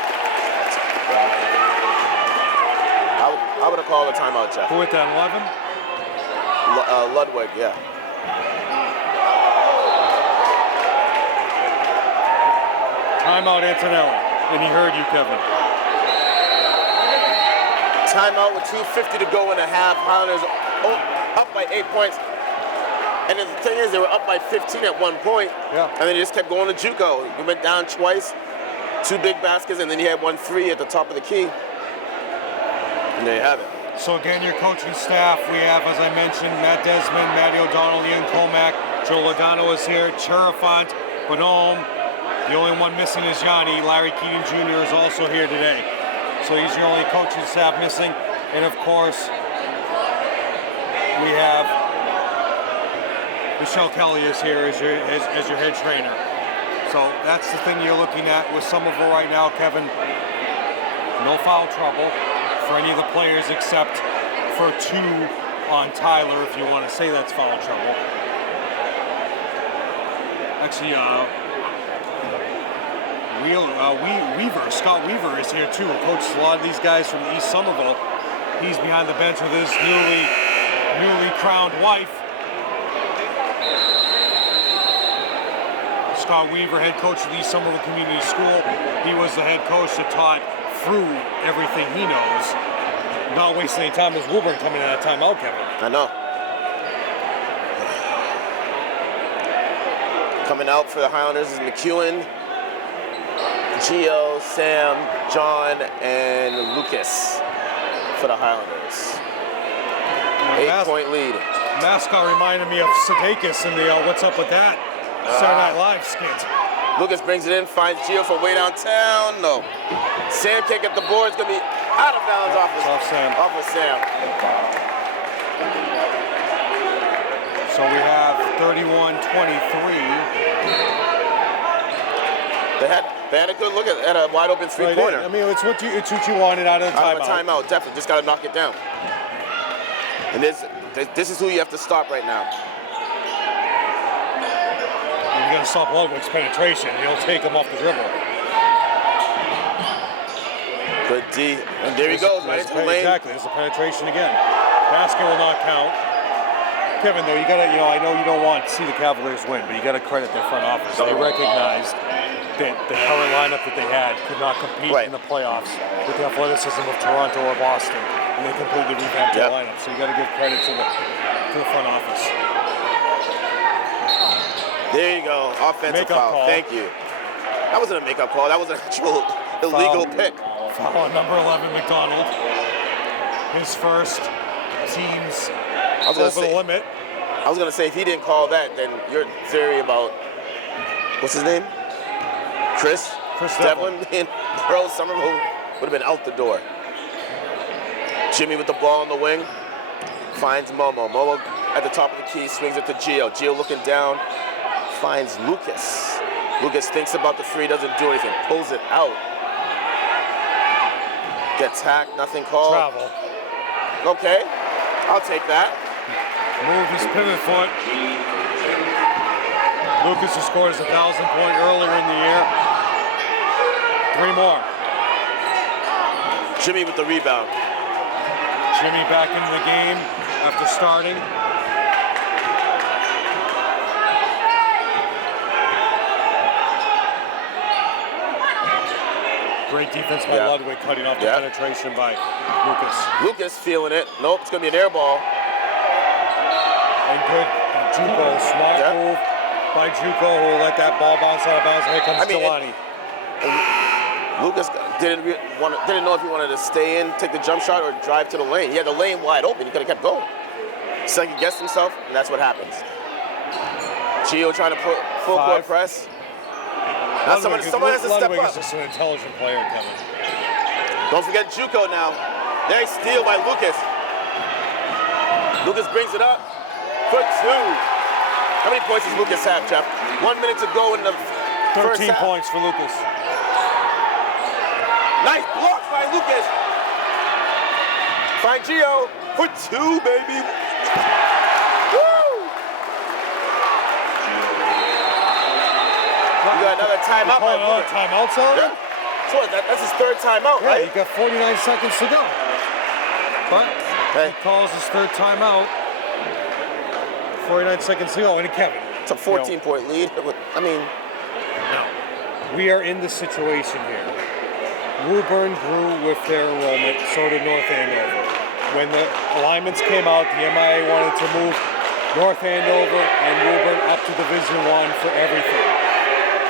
I would have called a timeout, Jeff. Who hit that, 11? Ludwig, yeah. Timeout, Antonelli. And he heard you, Kevin. Timeout with 2:50 to go in the half. Highlanders up by 8 points. And the thing is, they were up by 15 at one point. Yeah. And then they just kept going to Juco. He went down twice, 2 big baskets, and then he had 1 3 at the top of the key. And there you have it. So again, your coaching staff, we have, as I mentioned, Matt Desmond, Matty O'Donnell, Ian Comack, Joe Logano is here, Cherafont, Bonhomme. The only one missing is Yanni. Larry Keating Jr. is also here today. So he's your only coaching staff missing. And of course, we have Michelle Kelly is here as your head trainer. So that's the thing you're looking at with Somerville right now, Kevin. No foul trouble for any of the players except for 2 on Tyler, if you want to say that's foul trouble. Actually, Scott Weaver is here too, who coaches a lot of these guys from East Somerville. He's behind the bench with his newly crowned wife. Scott Weaver, head coach of the East Somerville Community School. He was the head coach that taught through everything he knows not wasting any time was Woburn coming in that timeout, Kevin. I know. Coming out for the Highlanders is McEwen, Gio, Sam, John, and Lucas for the Highlanders. 8-point lead. Mascot reminded me of Sudeikis in the What's Up With That Saturday Night Live skit. Lucas brings it in, finds Gio from way downtown. No. Sam can't get the board. It's going to be out of bounds off of Sam. So we have 31-23. They had a good look at a wide open three-pointer. I mean, it's what you wanted out of the timeout. Out of a timeout, definitely. Just got to knock it down. And this is who you have to stop right now. You got to stop Ludwig's penetration. He'll take him off the dribble. Good D. And there he goes, right into the lane. Exactly. There's the penetration again. Basket will not count. Kevin, though, you got to, I know you don't want to see the Cavaliers win, but you got to credit their front office. They recognized that the current lineup that they had could not compete in the playoffs with the athleticism of Toronto or Boston, and they completely revamped their lineup. So you got to give credit to the front office. There you go, offensive foul. Thank you. That wasn't a makeup call. That was an actual illegal pick. Foul on number 11, McDonald. His first, team's over the limit. I was gonna say, if he didn't call that, then your theory about what's his name? Chris Devlin being pro Somerville would have been out the door. Jimmy with the ball on the wing finds Momo. Momo at the top of the key swings it to Gio. Gio looking down, finds Lucas. Lucas thinks about the three, doesn't do anything, pulls it out. Gets hacked, nothing called. Travel. Okay, I'll take that. Move his pivot foot. Lucas has scored his 1,000-point earlier in the year. 3 more. Jimmy with the rebound. Jimmy back into the game after starting. Great defense by Ludwig, cutting off the penetration by Lucas. Lucas feeling it. Nope, it's going to be an air ball. And good JUCO, smart move by JUCO, who will let that ball bounce out of bounds. Here comes Jelani. Lucas didn't know if he wanted to stay in, take the jump shot, or drive to the lane. He had the lane wide open. He could have kept going. Second guessed himself, and that's what happens. Gio trying to put full court press. Now someone has to step Ludwig up. is just an intelligent player, Kevin. Don't forget JUCO now. Nice steal by Lucas. Lucas brings it up for 2. How many points does Lucas have, Jeff? 1 minute to go in the first half. 13 points for Lucas. Nice block by Lucas. Find Gio for 2, baby. Woo! You got another timeout. Another timeout, Sullivan? Yeah. That's his 3rd timeout, right? You got 49 seconds to go. But he calls his 3rd timeout. 49 seconds to go. And Kevin, it's a 14-point lead. I mean, we are in the situation here. Woburn grew with their enrollment, so did North Andover. When the alignments came out, the MIAA wanted to move North Andover and Woburn up to Division I for everything.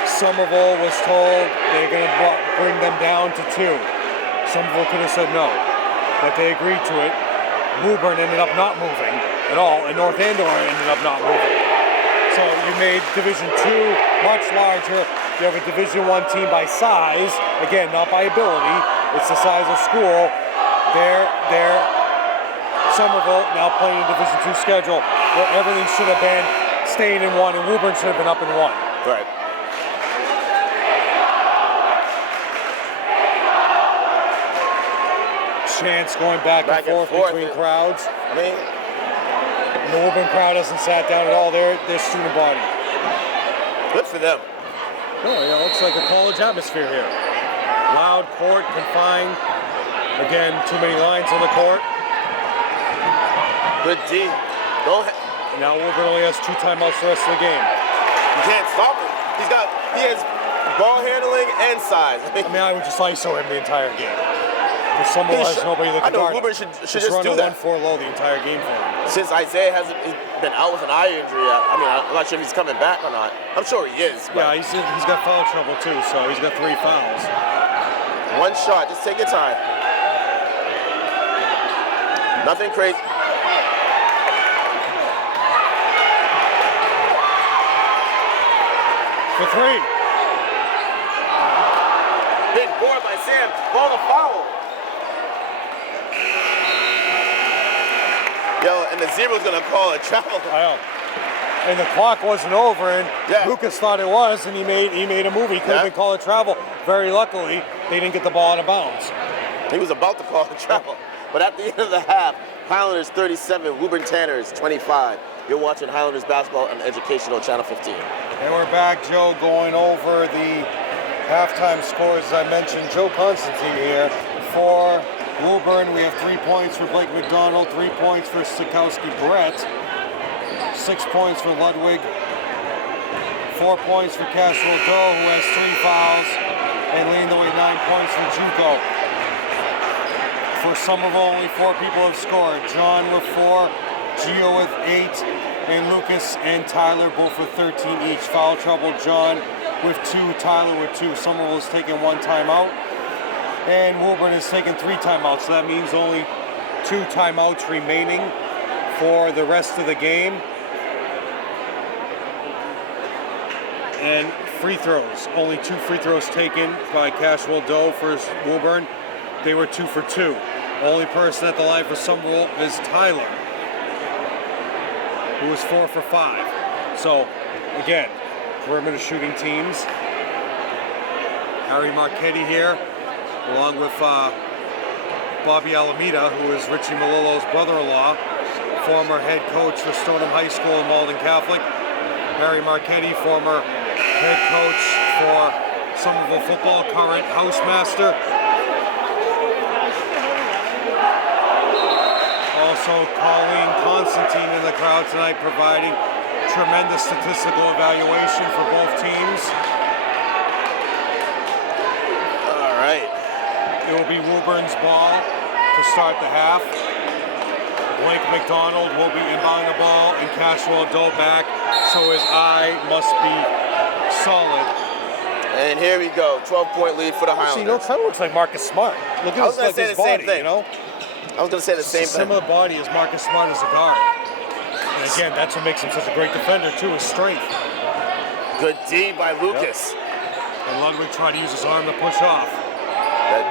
Somerville was told they're going to bring them down to 2. Somerville could have said no, but they agreed to it. Woburn ended up not moving at all, and North Andover ended up not moving. So you made Division II much larger. You have a Division I team by size, again, not by ability. It's the size of school. They're Somerville now playing a Division II schedule where everything should have been staying in 1, and Woburn should have been up in 1. Right. Chants going back and forth between crowds. I mean, the Woburn crowd hasn't sat down at all. They're student body. Good for them. Oh, yeah, looks like a college atmosphere here. Loud court, confined. Again, too many lines on the court. Good D. Now Woburn only has 2 timeouts the rest of the game. You can't stop him. He has ball handling and size. I mean, I would just ISO him the entire game. Because Somerville has nobody that I can know guard him. Woburn should just run do a that. 1-4 low the entire game for him. Since Isaiah hasn't been out with an eye injury, I mean, I'm not sure if he's coming back or not. I'm sure he is. Yeah, But he's got foul trouble too, so he's got 3 fouls. one shot, just take your time. Nothing crazy. For 3. Big board by Sam, ball to foul. Yo, and the zebra's gonna call a travel. I know. And the clock wasn't over, and Yeah. Lucas thought it was, and he made a move. He could have Yeah. been called a travel. Very luckily, they didn't get the ball out of bounds. He was about to call the travel. But at the end of the half, Highlanders 37, Woburn Tanners 25. You're watching Highlanders basketball on Educational Channel 15. And we're back, Joe, going over the halftime scores. As I mentioned, Joe Constantine here for Woburn. We have 3 points for Blake McDonald, 3 points for Sikowski Brett, 6 points for Ludwig, 4 points for Cashwell Doe, who has 3 fouls, and leading the way 9 points for Juco. For Somerville, only 4 people have scored. John with 4, Gio with 8, and Lucas and Tyler both with 13 each. Foul trouble, John with 2, Tyler with 2. Somerville has taken 1 timeout, and Woburn has taken 3 timeouts. So that means only 2 timeouts remaining for the rest of the game. And free throws. Only 2 free throws taken by Cashwell Doe for Woburn. They were 2 for 2. Only person at the line for Somerville is Tyler, who was 4 for 5. So, again, perimeter shooting teams. Harry Marchetti here, along with Bobby Alameda, who is Richie Malillo's brother-in-law, former head coach for Stoneham High School and Malden Catholic. Harry Marchetti, former head coach for Somerville football, current housemaster. Also, Colleen Constantine in the crowd tonight, providing tremendous statistical evaluation for both teams. All right. It will be Woburn's ball to start the half. Blake McDonald will be inbounding the ball, and Cashwell Doe back, so his eye must be solid. And here we go, 12-point lead for the Highlanders. See, you know, kind of looks like Marcus Smart. Look at I was his, gonna like say his the same body, thing. you know? I was going to say the It's same a thing. similar body as Marcus Smart as a guard. And again, that's what makes him such a great defender, too, his strength. Good D by Lucas. And Ludwig tried to use his arm to push off.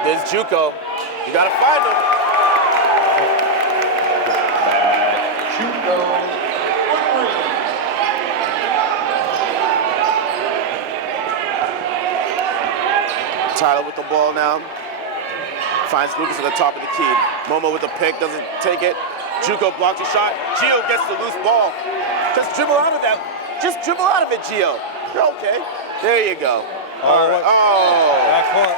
There's Juco. You got to find him. Tyler with the ball now. Finds Lucas at the top of the key. Momo with the pick, doesn't take it. Juco blocks a shot. Gio gets the loose ball. Just dribble out of that. Just dribble out of it, Gio. You're okay. There you go. All right. Oh. Backcourt.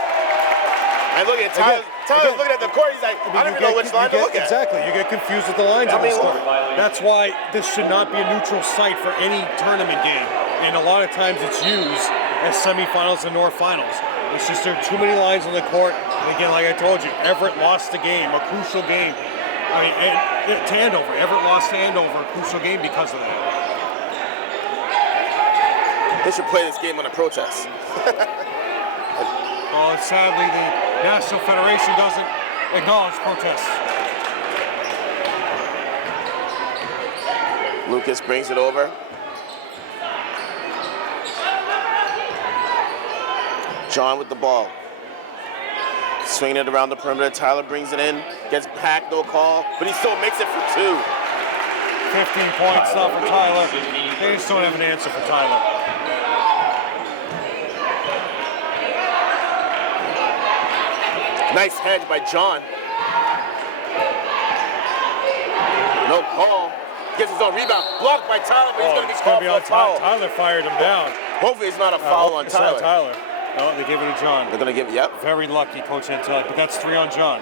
And look at Tyler. Tyler's looking at the court. He's like, I don't even know which line to look at. Exactly. You get confused with the lines on this court. That's why this should not be a neutral site for any tournament game. And a lot of times it's used as semifinals and North finals. It's just there are too many lines on the court. And again, like I told you, Everett lost the game, a crucial game. I mean, and to Andover. Everett lost to Andover, a crucial game because of that. They should play this game on a protest. Well, sadly, the National Federation doesn't acknowledge protests. Lucas brings it over. John with the ball. Swinging it around the perimeter. Tyler brings it in. Gets packed, no call. But he still makes it for 2. 15 points now for Tyler. They just don't have an answer for Tyler. Nice hedge by John. No call. Gets his own rebound. Blocked by Tyler, but he's going to be called for a foul. Tyler fired him down. Hopefully it's not a foul on It's not Tyler. Tyler. No, they gave it to John. They're going to give it, yep. Very lucky, Coach Antelli, but that's 3 on John.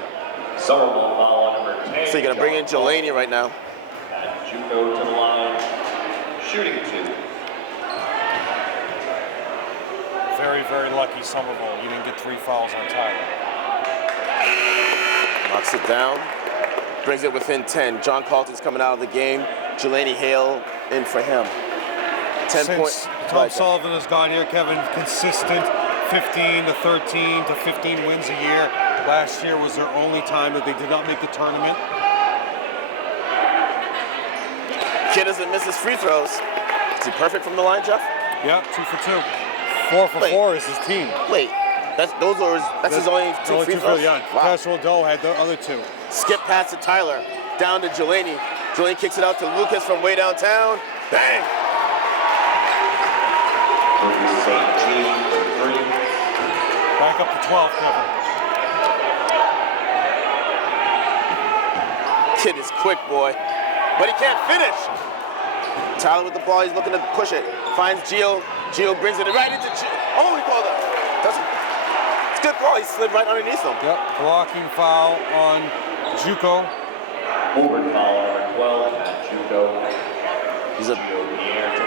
Somerville foul on number 10. So you're going to bring in Jelani right now. And Juco to the line, shooting 2. Very, very lucky Somerville. You didn't get 3 fouls on Tyler. Knocks it down. Brings it within 10. John Carlton's coming out of the game. Jelani Hale in for him. 10 points. Since Tom Sullivan has gone here, Kevin, consistent 15 to 13 to 15 wins a year. Last year was their only time that they did not make the tournament. Kid doesn't miss his free throws. Is he perfect from the line, Jeff? Yeah, 2 for 2. 4 for 4 is his team. Wait, that's his only two free throws? Yeah, Wow. Casual Doe had the other 2. Skip pass to Tyler, down to Jelani. Jelani kicks it out to Lucas from way downtown. Bang! Back up to 12, Kevin. Kid is quick, boy, but he can't finish. Tyler with the ball, he's looking to push it. Finds Gio. Gio brings it right into Gio. Oh, he called it. It's a good call. He slid right underneath him. Yep, blocking foul on Juco. Woburn foul number 12 at Juco.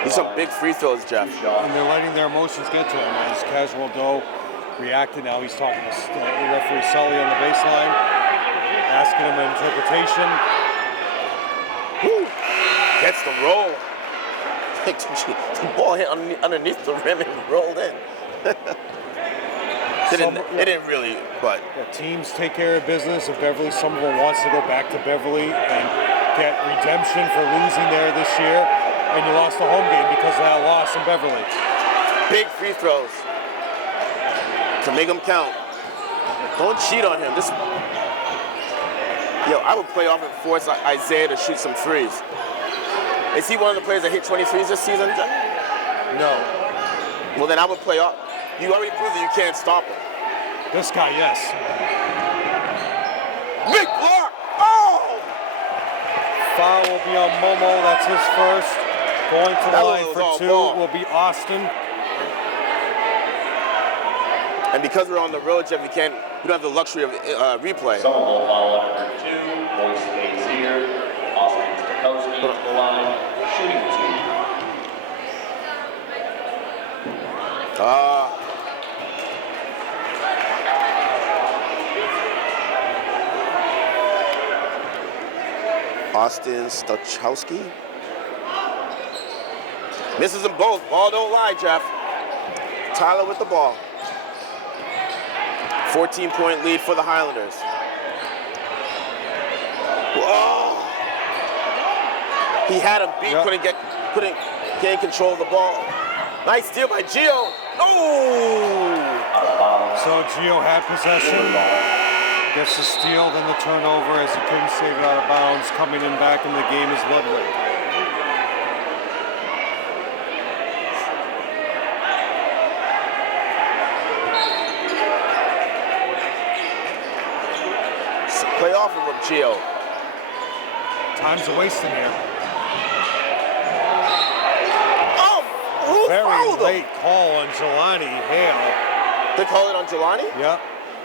These are big free throws, Jeff. And they're letting their emotions get to him. As Casual Doe reacted now, he's talking to referee Sully on the baseline, asking him an interpretation. Woo. Gets the roll. The ball hit underneath the rim and rolled in. It didn't really, but. Yeah, teams take care of business. If Beverly Somerville wants to go back to Beverly and get redemption for losing there this year, and you lost the home game because of that loss in Beverly. Big free throws to make them count. Don't cheat on him. I would play off and force Isaiah to shoot some threes. Is he one of the players that hit 23s this season? No. Well, then I would play off. You already proved that you can't stop him. This guy, yes. Big block! Oh! Foul will be on Momo. That's his first. Going to the line for 2 will be Austin. And because we're on the road, Jeff, we don't have the luxury of replay. Somerville foul number 2. Boyce stays here. Austin Stokowski to the line. Shooting 2. Austin Stokowski. Misses them both. Ball don't lie, Jeff. Tyler with the ball. 14-point lead for the Highlanders. Whoa. He had him beat, couldn't gain control of the ball. Nice steal by Gio. Oh! So Gio had possession. Gets the steal, then the turnover as he couldn't save it out of bounds. Coming in back in the game is Ludwig. Play off of him, Gio. Time's a wasting here. Oh! Who Very fouled him? late call on Jelani Hale. They call it on Jelani? Yep.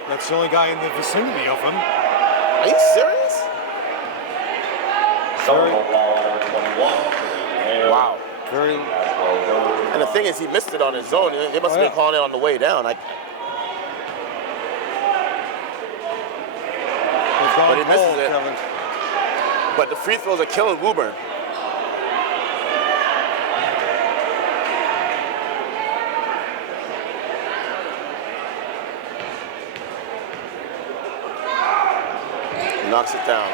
That's the only guy in the vicinity of him. Are you serious? Somerville foul number 21. Wow. Very. And the thing is, he missed it on his own. They must have been calling it on the way down. But he misses it. Kevin. But the free throws are killing Woburn. Knocks it down.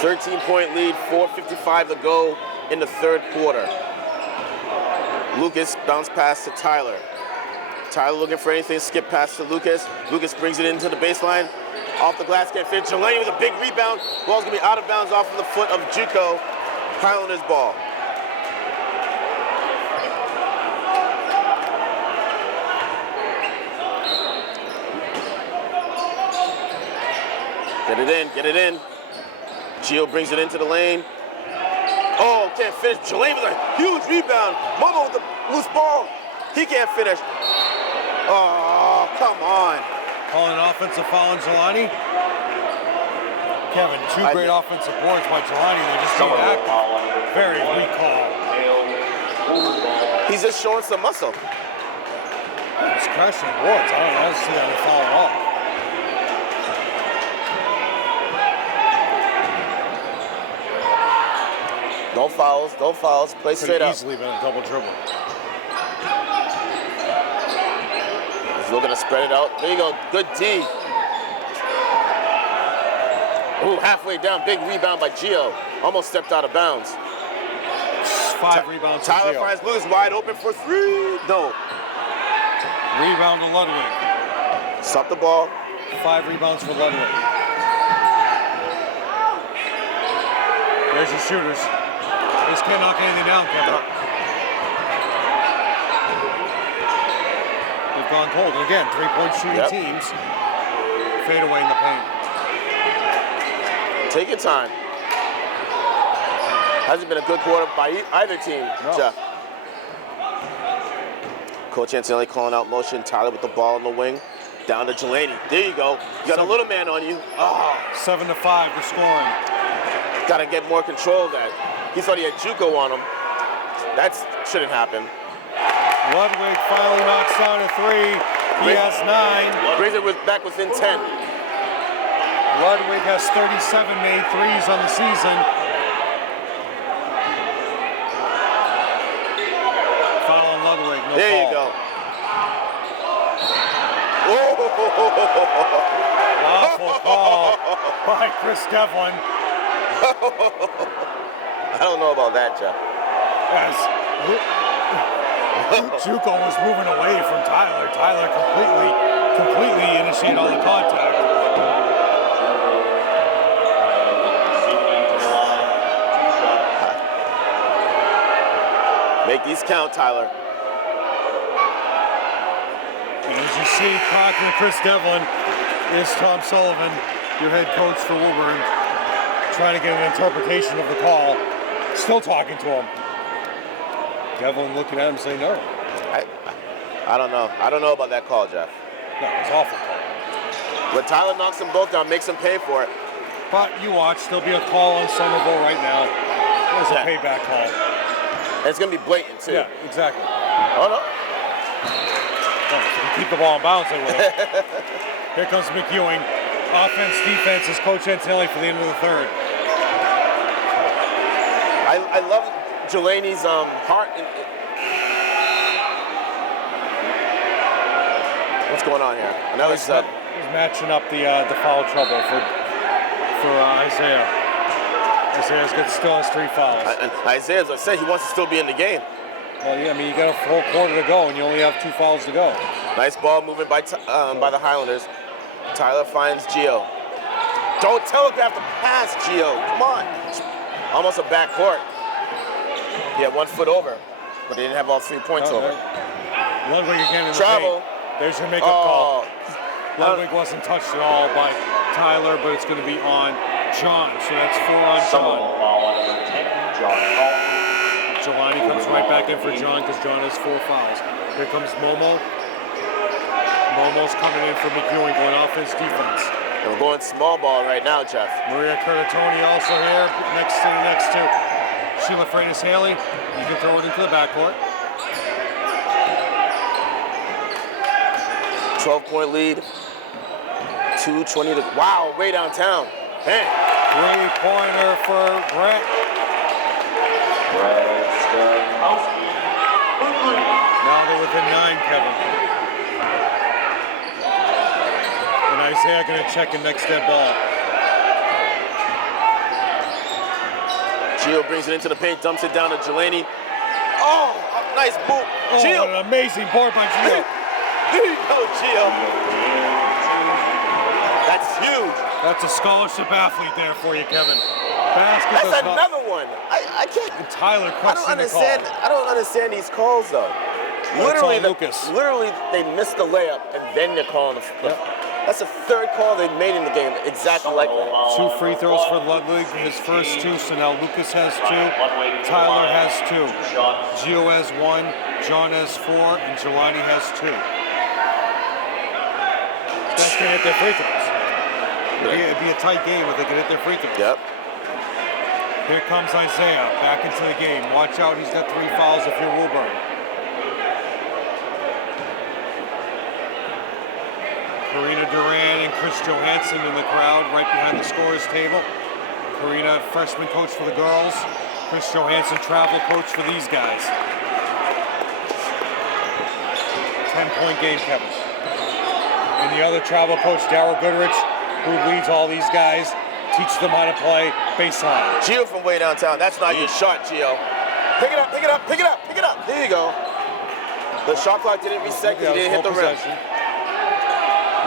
13-point lead, 4:55 to go in the third quarter. Lucas bounce pass to Tyler. Tyler looking for anything, skip pass to Lucas. Lucas brings it into the baseline. Off the glass, can't fit. Jelani with a big rebound. Ball's gonna be out of bounds off of the foot of Juco. Highlanders ball. Get it in. Gio brings it into the lane. Oh, can't finish. Jelani with a huge rebound. Momo with the loose ball. He can't finish. Oh, come on. Calling an offensive foul on Jelani. Kevin, 2 great offensive boards by Jelani. They're just being active. Very weak call. He's just showing some muscle. It's crashing boards. I don't see that foul at all. No fouls, no fouls. Play straight Could up. easily been a double dribble. He's looking to spread it out. There you go. Good D. Ooh, halfway down. Big rebound by Gio. Almost stepped out of bounds. 5 rebounds for Tyler Gio. finds Lewis wide open for 3. No. Rebound to Ludwig. Stop the ball. 5 rebounds for Ludwig. There's your shooters. They just can't knock anything down, Kevin. They've gone cold. And again, 3-point shooting teams fade away in the paint. Take your time. Hasn't been a good quarter by either team, Jeff. Coach Antonelli calling out motion. Tyler with the ball in the wing. Down to Delaney. There you go. You got a little man on you. Oh. 7-5 the scoring. Got to get more control of that. He thought he had JUCO on him. That shouldn't happen. Ludwig finally knocks down a 3. He has 9. Brings it back within 10. Ludwig has 37 made threes on the season. Foul on Ludwig, no There call. you go. Awful call by Chris Devlin. I don't know about that, Jeff. As JUCO was moving away from Tyler. Tyler completely initiated all the contact. Make these count, Tyler. And as you see, talking to Chris Devlin is Tom Sullivan, your head coach for Woburn, trying to get an interpretation of the call. Still talking to him. Devlin looking at him saying no. I don't know. I don't know about that call, Jeff. No, it was an awful call. But Tyler knocks them both down, makes them pay for it. But you watch, there'll be a call on Somerville right now. There's a payback call. And it's going to be blatant, too. Yeah, exactly. Oh, no. Oh, so you keep the ball in bounds, they will. Here comes McEwing. Offense, defense is Coach Antonelli for the end of the third. I love Delaney's heart. What's going on here? I know He's matching up the foul trouble for Isaiah. Isaiah's still has 3 fouls. Isaiah, as I said, he wants to still be in the game. Well, yeah, I mean, you got a full quarter to go, and you only have 2 fouls to go. Nice ball moving by the Highlanders. Tyler finds Gio. Don't telegraph the pass, Gio. Come on. Almost a back court. He had 1 foot over, but they didn't have all 3 points over. Ludwig again in the Travel. paint. There's your makeup call. Ludwig wasn't touched at all by Tyler, but it's going to be on John. So that's 4 on John. Jelani comes right back in for John because John has 4 fouls. Here comes Momo. Momo's coming in for McEwing, going offense, defense. And we're going small ball right now, Jeff. Maria Curtatoni also here, next to Sheila Freitas-Haley. You can throw it into the backcourt. 12-point lead. 2:20 to, wow, way downtown. Man. 3-pointer for Brett. Now they're within 9, Kevin. And Isaiah gonna check in next dead ball. Gio brings it into the paint, dumps it down to Delaney. Oh, nice boot. Oh, Gio. an amazing board by Gio. There you go, Gio. That's huge. That's a scholarship athlete there for you, Kevin. Basket That's does not. another one. I can't. And Tyler I don't questioned the call. understand. I don't understand these calls though. That's on Lucas. Literally, they missed the layup and then they're calling the. Yep. That's the 3rd call they've made in the game, exactly like that. 2 free throws for Ludwig, his first 2, so now Lucas has 2, Tyler has 2, Gio has 1, John has 4, and Jelani has 2. Guys can hit their free throws. It'd be a tight game if they can hit their free throws. Yep. Here comes Isaiah back into the game. Watch out, he's got 3 fouls if you're Woburn. Karina Duran and Chris Johansson in the crowd right behind the scorer's table. Karina, freshman coach for the girls. Chris Johansson, travel coach for these guys. 10-point game, Kevin. And the other travel coach, Darryl Goodrich, who leads all these guys, teaches them how to play baseline. Gio from way downtown. That's not your shot, Gio. Pick it up, pick it up, pick it up, pick it up. There you go. The shot clock didn't reset because he didn't hit the rim.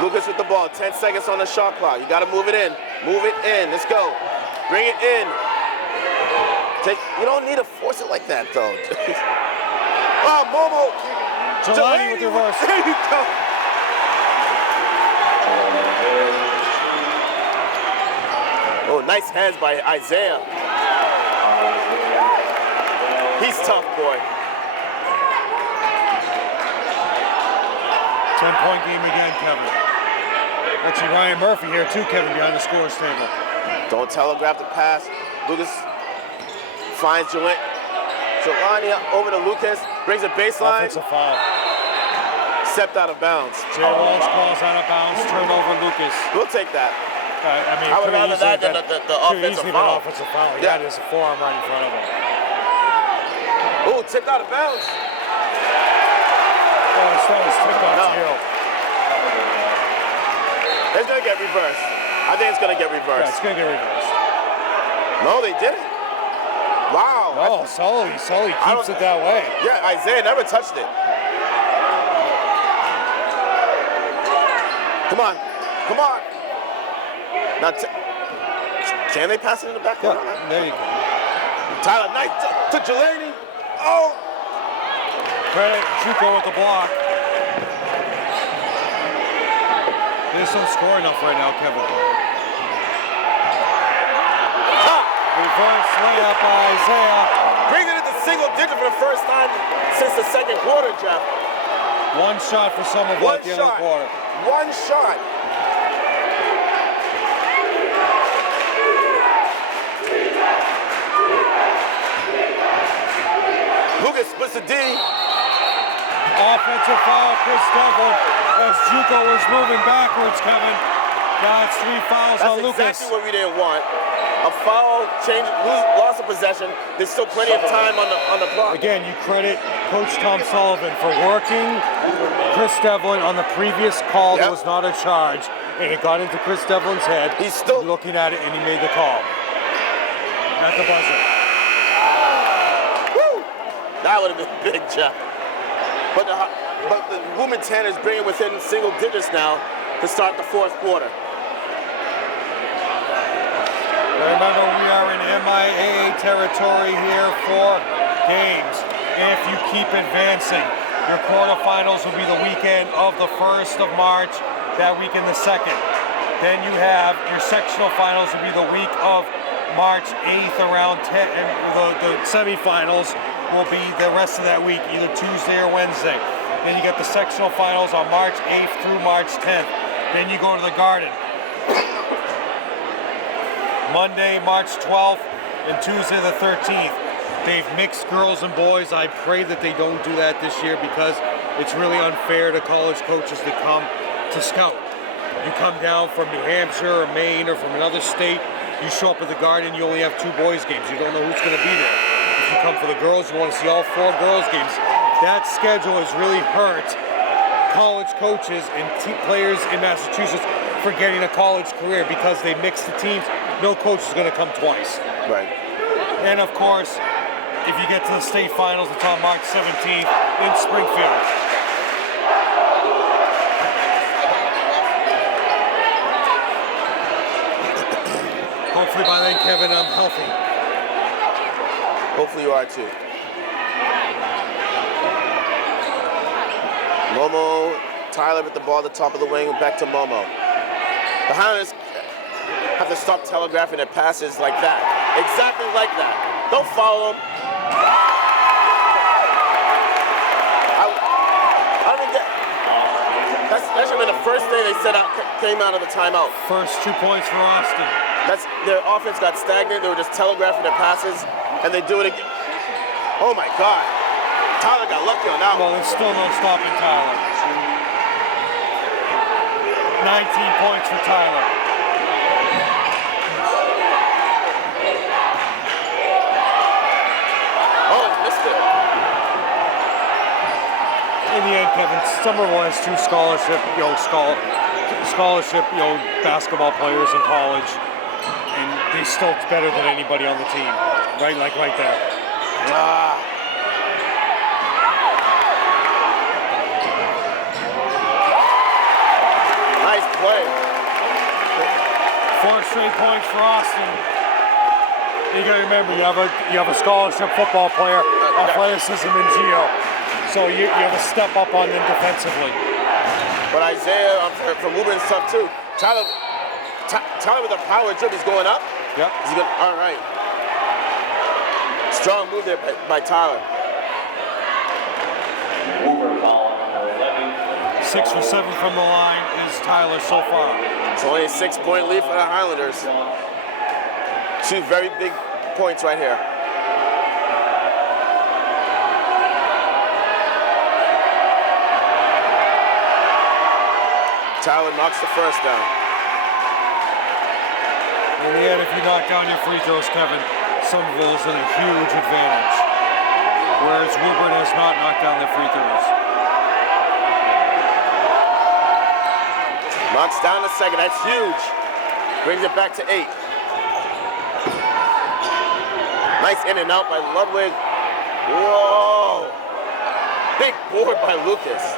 Lucas with the ball. 10 seconds on the shot clock. You got to move it in. Move it in. Let's go. Bring it in. You don't need to force it like that, though. Oh, Momo. Delaney with the reverse. There you go. Oh, nice hands by Isaiah. He's tough, boy. 10-point game again, Kevin. Actually, Ryan Murphy here too, Kevin, behind the scorer's table. Don't telegraph the pass. Lucas finds Jelani over to Lucas, brings a baseline. Offensive foul. Stepped out of bounds. Jay Walsh calls out of bounds, turnover Lucas. We'll take that. I mean, I would rather that than the offensive foul. Offensive foul. He Yeah. had his forearm right in front of him. Oh, tipped out of bounds. Oh, his thumb was tipped off No. his heel. It's gonna get reversed. I think it's gonna get Yeah, reversed. it's gonna get reversed. No, they didn't. Wow. Oh, Sully keeps it that way. Yeah, Isaiah never touched it. Come on, come on. Now, can they pass it in the back? Yeah, there you go. Tyler, nice to Jelani. Oh. Credit Chuko with the block. They just don't score enough right now, Kevin. Reverse layup by Isaiah. Brings it into single digit for the first time since the second quarter, Jeff. One shot for Somerville at the end of the quarter. One shot. Lucas splits the D. Offensive foul, Chris Devlin, as Juco was moving backwards, Kevin. That's 3 fouls That's on Lucas. exactly what we didn't want. A foul, loss of possession. There's still plenty of time on the clock. Again, you credit Coach Tom Sullivan for working Chris Devlin on the previous call that was not a charge, and it got into Chris Devlin's head. He's still looking at it, and he made the call. At the buzzer. Woo! That would have been big, Jeff. But the Woburn Tanners bring it within single digits now to start the fourth quarter. Remember, we are in MIAA territory here for games. If you keep advancing, your quarterfinals will be the weekend of the 1st of March, that weekend the 2nd. Then you have your sectional finals will be the week of March 8th around 10, and the semifinals will be the rest of that week, either Tuesday or Wednesday. Then you get the sectional finals on March 8th through March 10th. Then you go to the Garden. Monday, March 12th, and Tuesday the 13th. They've mixed girls and boys. I pray that they don't do that this year because it's really unfair to college coaches to come to scout. You come down from New Hampshire or Maine or from another state, you show up at the Garden, you only have 2 boys games. You don't know who's going to be there. If you come for the girls, you want to see all 4 girls games. That schedule has really hurt college coaches and players in Massachusetts for getting a college career because they mix the teams. No coach is going to come twice. Right. And of course, if you get to the state finals, it's on March 17th in Springfield. Hopefully by then, Kevin, I'm healthy. Hopefully you are too. Momo, Tyler with the ball at the top of the wing, back to Momo. The Highlanders have to stop telegraphing their passes like that. Exactly like that. Don't follow them. I don't get. That should have been the first thing they came out of the timeout. First 2 points for Austin. Their offense got stagnant. They were just telegraphing their passes, and they do it again. Oh my God. Tyler got lucky on that one. Well, there's still no stopping Tyler. 19 points for Tyler. Oh, missed it. In the end, Kevin, Somerville has 2 scholarship basketball players in college, and they still better than anybody on the team, right? Like right there. Nice play. 4 straight points for Austin. You gotta remember, you have a scholarship football player, athleticism and geo, so you have to step up on them defensively. But Isaiah from Woburn is tough too. Tyler with a power trip, he's going up. Yep. All right. Strong move there by Tyler. Woburn foul number 11. 6 for 7 from the line is Tyler so far. It's only a 6-point lead for the Highlanders. 2 very big points right here. Tyler knocks the first down. In the end, if you knock down your free throws, Kevin, Somerville's in a huge advantage, whereas Woburn has not knocked down their free throws. Knocks down the second, that's huge. Brings it back to 8. Nice in and out by Ludwig. Whoa! Big board by Lucas.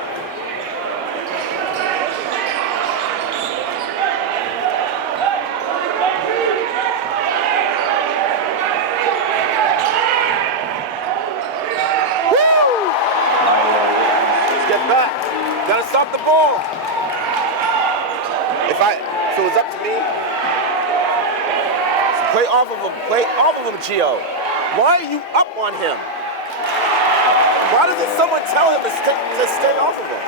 Woo! Let's get back. Gotta stop the ball. If it was up to me, play off of him, Gio. Why are you up on him? Why doesn't someone tell him to stay off of him?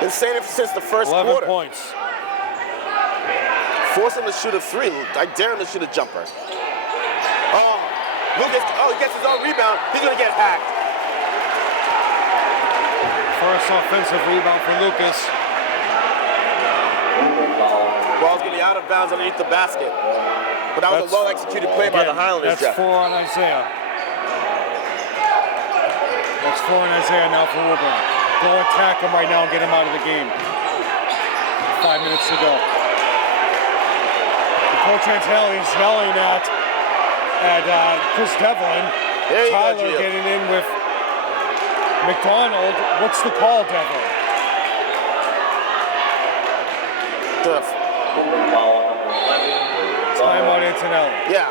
Been saying it since the first 11 quarter. points. Force him to shoot a 3. I dare him to shoot a jumper. Oh, Lucas, he gets his own rebound. He's gonna get hacked. First offensive rebound for Lucas. Ball's gonna be out of bounds underneath the basket. But that was a well-executed play by the Highlanders, That's Jeff. 4 on Isaiah. That's 4 on Isaiah now for Woburn. Go attack him right now and get him out of the game. 5 minutes to go. Coach Antelli's yelling at Chris Devlin. Tyler getting in with McDonald. What's the call, Devlin? Timeout Antonelli. Yeah.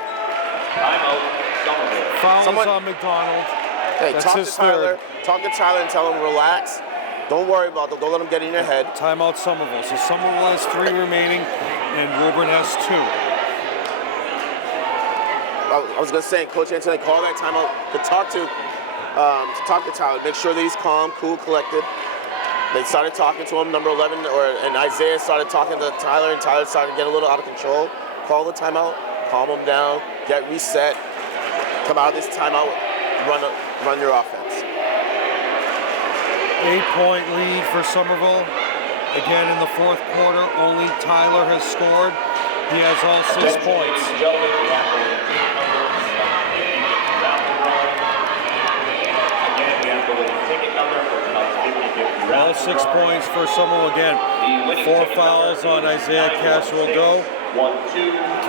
Timeout Somerville. Fouls on McDonald. Hey, That's talk his to Tyler. third. Talk to Tyler and tell him relax. Don't worry about them. Don't let him get in your head. Timeout Somerville. So Somerville has 3 remaining, and Woburn has 2. I was gonna say, Coach Anthony, call that timeout to talk to Tyler. Make sure that he's calm, cool, collected. They started talking to him, number 11, and Isaiah started talking to Tyler, and Tyler started to get a little out of control. Call the timeout, calm him down, get reset, come out of this timeout, run your offense. 8-point lead for Somerville. Again, in the 4th quarter, only Tyler has scored. He has all 6 points. All 6 points for Somerville again. 4 fouls on Isaiah Cashwell-Doe.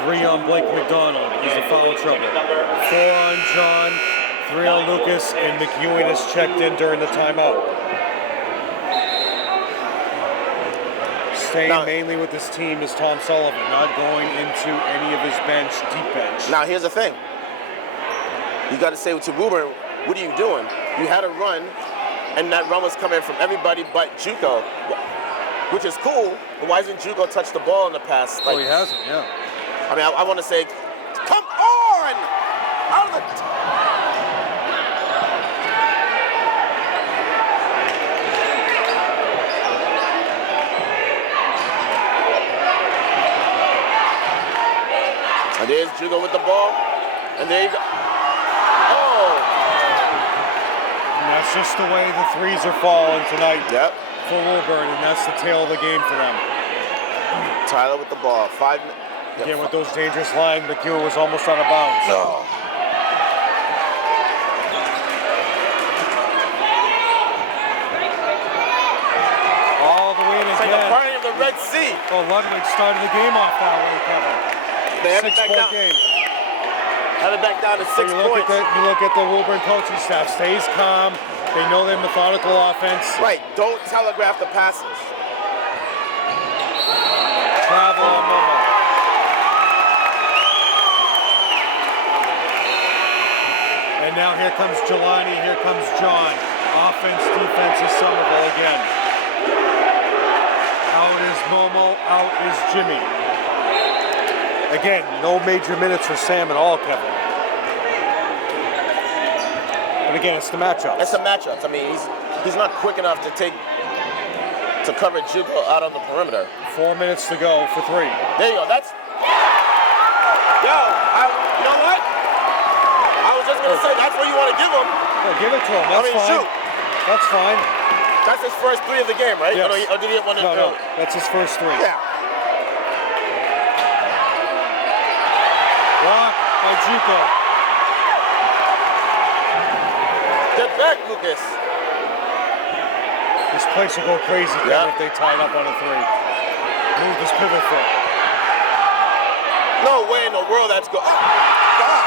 3 on Blake McDonald. He's a foul trouble. 4 on John. 3 on Lucas, and McEwen has checked in during the timeout. Staying mainly with this team is Tom Sullivan, not going into any of his bench, deep bench. Now here's the thing. You got to say to Woburn, what are you doing? You had a run, and that run was coming from everybody but Juco, which is cool. But why hasn't Juco touched the ball in the past? He hasn't, yeah. I mean, I want to say, come on! Out of the... And there's Jugo with the ball. And there you go. Oh! And that's just the way the threes are falling tonight. Yep. for Woburn, and that's the tail of the game for them. Tyler with the ball. Again, with those dangerous lines, McHugh was almost out of bounds. No. All the way in It's like again. the party of the Red Sea. Oh, Ludwig started the game off that way, Kevin. They have it back 6-point down. game. Have it back down to 6 You look points. you look at the Woburn coaching staff. Stays calm. They know their methodical offense. Right. Don't telegraph the passes. Travel on Momo. And now here comes Jelani, here comes John. Offense, defense is Somerville again. Out is Momo, out is Jimmy. Again, no major minutes for Sam at all, Kevin. But again, it's the matchup. It's the matchups. I mean, he's not quick enough to cover Juco out on the perimeter. 4 minutes to go for 3. There you go. That's. Yo, you know what? I was just gonna say that's what you want to give him. Yeah, give it to him. That's fine. Shoot. That's fine. That's his first 3 of the game, right? Yes. Or did he get one No, early? that's his first 3. Yeah. Block by Juco. Get back, Lucas. This place will go crazy Kevin, Yeah. if they tied up on a 3. Move this pivot foot. No way in the world that's good. Oh, God.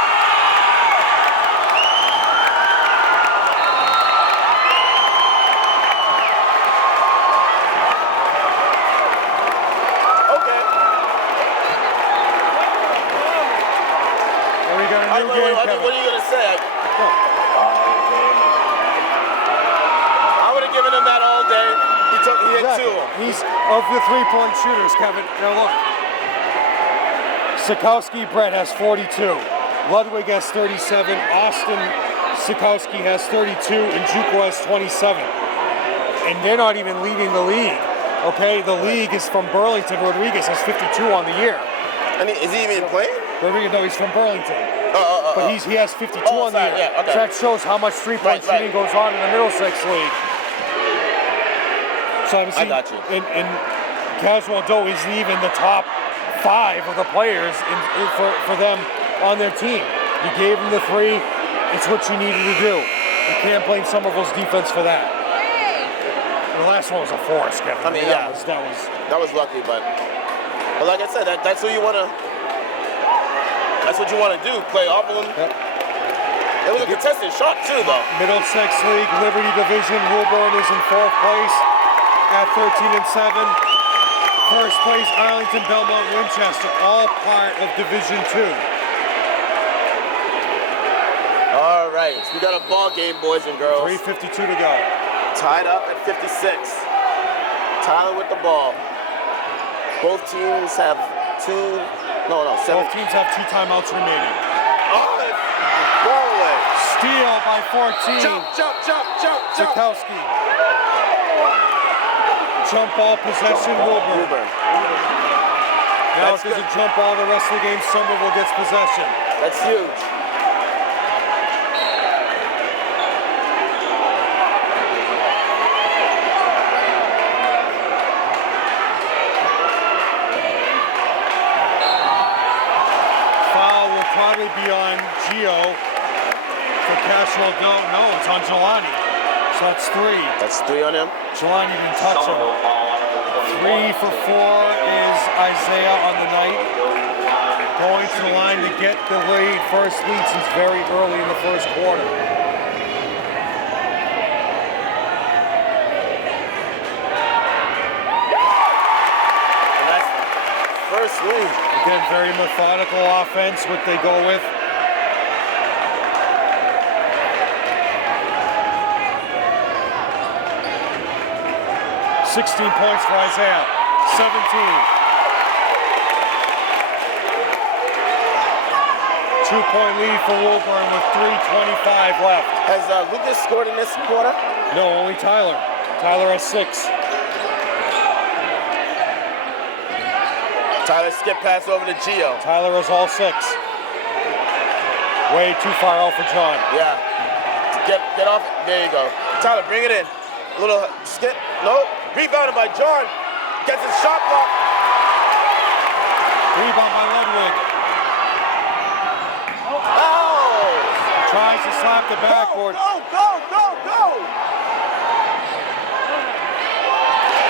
Okay. And we got a new game, Kevin. What are you gonna say? I would have given him that all day. He hit 2. He's of the 3-point shooters, Kevin. Now look. Sikowski Brett has 42. Ludwig has 37. Austin Sikowski has 32. And Juco has 27. And they're not even leading the league. Okay, the league is from Burlington. Rodriguez has 52 on the year. And is he even playing? Rodriguez, no, he's from Burlington. But he has 52 on the year. Yeah, okay. So that shows how much 3-point shooting goes on in the Middlesex League. So I'm I got you. And Caswell-Doe isn't even the top 5 of the players for them on their team. You gave them the 3. It's what you needed to do. You can't blame Somerville's defense for that. The last one was a force, Kevin. I mean, that that was lucky, but like I said, that's who you want to. That's what you want to do. Play off of them. Yep. It was a contested shot too, though. Middlesex League, Liberty Division. Woburn is in 4th place at 13-7. First place, Arlington, Belmont, Winchester, all part of Division 2. All right, so we got a ball game, boys and girls. 3:52 to go. Tied up at 56. Tyler with the ball. Both teams have 7. Both teams have 2 timeouts remaining. Oh, ball away. Steal by 14. Jump. Sikowski. Jump ball possession, Woburn. Now if there's a jump ball the rest of the game, Somerville gets possession. That's huge. Foul will probably be on Gio for Caswell-Doe. No, it's on Jelani. So that's 3. That's 3 on him. Jelani didn't touch him. 3 for 4 is Isaiah on the night. Going to the line to get the lead. First lead since very early in the first quarter. And that's first lead. Again, very methodical offense, what they go with. $16 points for Isaiah. 17. 2-point lead for Woburn with 3:25 left. Has Lucas scored in this quarter? No, only Tyler. Tyler has 6. Tyler skip pass over to Gio. Tyler has all 6. Way too far out for John. Yeah. Get off. There you go. Tyler, bring it in. A little skip. Nope. Rebounded by John. Gets his shot block. Rebound by Ludwig. Oh! Tries to slap the backboard. Go!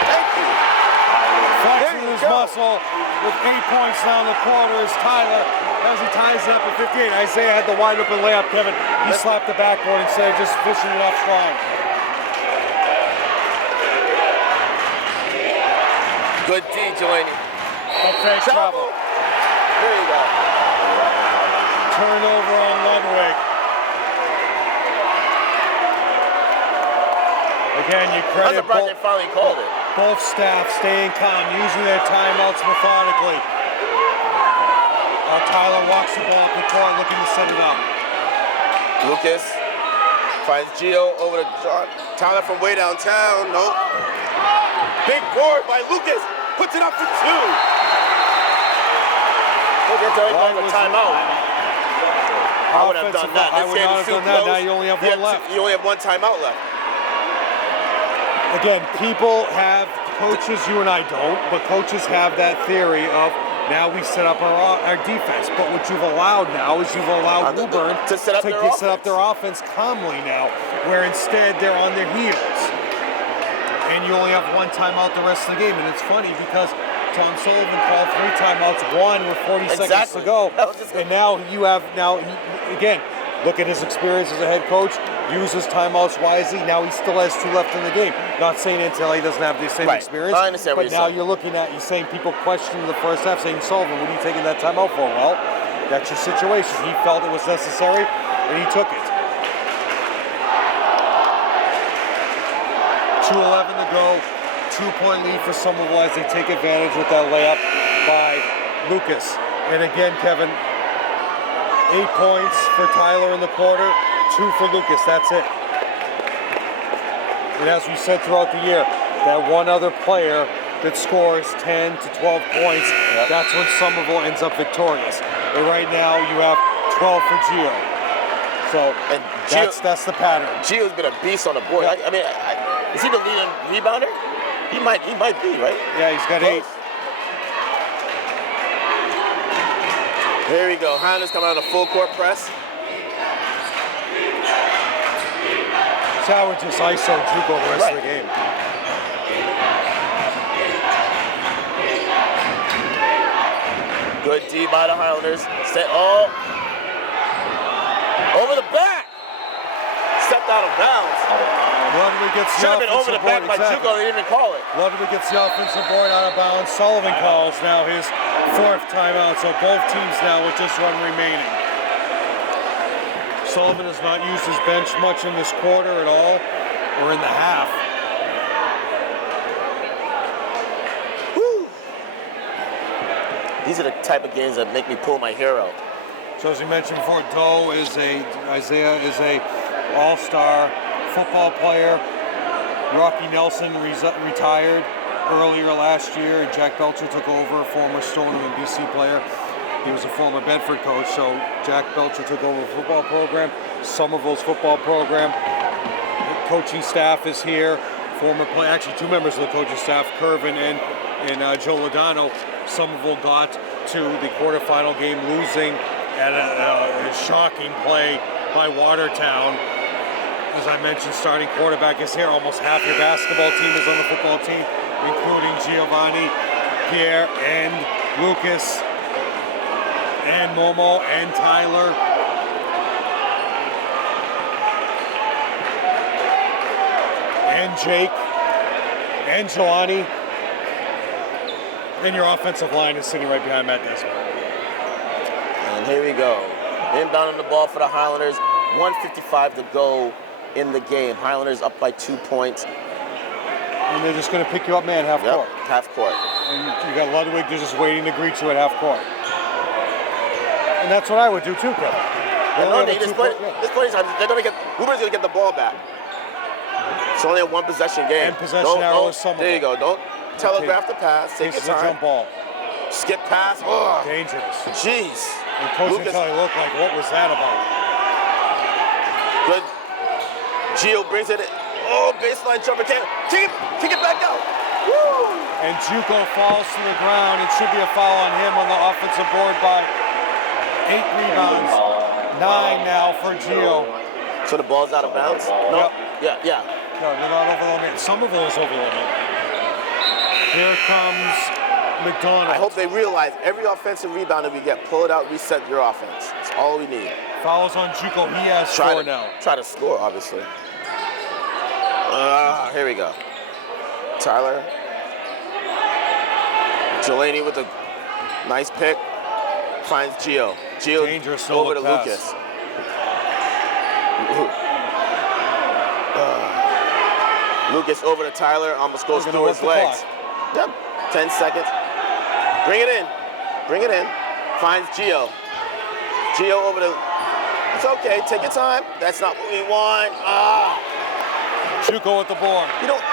Thank you. Flexing his muscle with 8 points now in the quarter is Tyler as he ties it up at 58. Isaiah had the wide open layup, Kevin. He slapped the backboard instead of just fishing it off strong. Good D, Delaney. Up fake travel. There you go. Turnover on Ludwig. Again, you I'm credit surprised they finally called it. both staff staying calm, using their timeouts methodically. Tyler walks the ball up the court looking to set it up. Lucas finds Gio over to John. Tyler from way downtown. Nope. Big board by Lucas. Puts it up for 2. Look at that. A timeout. I would have done that. I would not have done that. Now you only have one left. You only have one timeout left. Again, people have, coaches, you and I don't, but coaches have that theory of now we set up our defense. But what you've allowed now is you've allowed Woburn to set up their offense calmly now, where instead they're on their heels. And you only have one timeout the rest of the game. And it's funny because Tom Sullivan called 3 timeouts, 1 with 40 seconds to go. And now you have, again, look at his experience as a head coach, use his timeouts wisely. Now he still has 2 left in the game. Not saying until he doesn't have the same experience. I understand what but now you're looking at, you're saying people questioning the first half, saying, Sullivan, what are you taking that timeout for? Well, that's your situation. He felt it was necessary, and he took it. 2:11 to go. 2-point lead for Somerville as they take advantage with that layup by Lucas. And again, Kevin, 8 points for Tyler in the quarter, 2 for Lucas. That's it. And as we said throughout the year, that one other player that scores 10 to 12 points, that's when Somerville ends up victorious. And right now you have 12 for Gio. So that's the pattern. Gio's been a beast on the board. I mean, is he the leading rebounder? He might be, right? Yeah, he's got 8. Here we go. Highlanders come out on a full court press. Sauer just ISO Juco the rest of the game. Good D by the Highlanders. Over the back. Stepped out of bounds. Ludwig gets the Should have been over the back by Juco. They didn't even call it. Ludwig gets the offensive board out of bounds. Sullivan calls now his 4th timeout. So both teams now with just 1 remaining. Sullivan has not used his bench much in this quarter at all, or in the half. Woo. These are the type of games that make me pull my hair out. So as we mentioned before, Isaiah is a all-star football player. Rocky Nelson retired earlier last year, and Jack Belcher took over, former Stoneham and BC player. He was a former Bedford coach, so Jack Belcher took over the football program, Somerville's football program. The coaching staff is here. Former play, actually 2 members of the coaching staff, Curvin and Joe Lodano. Somerville got to the quarterfinal game losing at a shocking play by Watertown. As I mentioned, starting quarterback is here. Almost half your basketball team is on the football team, including Giovanni, Pierre, and Lucas, and Momo, and Tyler. And Jake, and Jelani. And your offensive line is sitting right behind Matt Desmond. And here we go. Inbounding the ball for the Highlanders. 1:55 to go in the game. Highlanders up by 2 points. And they're just going to pick you up, man, half court. Half court. And you got Ludwig, they're just waiting to greet you at half court. And that's what I would do too, Kevin. They're going to get, Wobur's going to get the ball back. It's only a 1 possession game. And possession arrow is Somerville. There you go. Don't telegraph the pass. Take your This is a time. jump ball. Skip pass. Oh, Dangerous. jeez. And Coach Kelly looked like, what was that about? Good. Gio brings it in. Oh, baseline jumper. Kick it back out. Woo! And Juco falls to the ground. It should be a foul on him on the offensive board by 8 rebounds. 9 now for Gio. So the ball's out of bounds? No. Yep. Yeah. No, they're not over the limit. Somerville is over the limit. Here comes McDonald. I hope they realize every offensive rebound that we get, pull it out, reset your offense. That's all we need. Fouls on Juco. He has 4 now. Try to score, obviously. Here we go. Tyler. Jelani with a nice pick. Finds Gio. Gio Dangerous over to pass. Lucas. Lucas over to Tyler, almost goes through his legs. Yep, 10 seconds. Bring it in. Bring it in. Finds Gio. Gio over to, it's okay, take your time. That's not what we want. Juco with the board. You don't,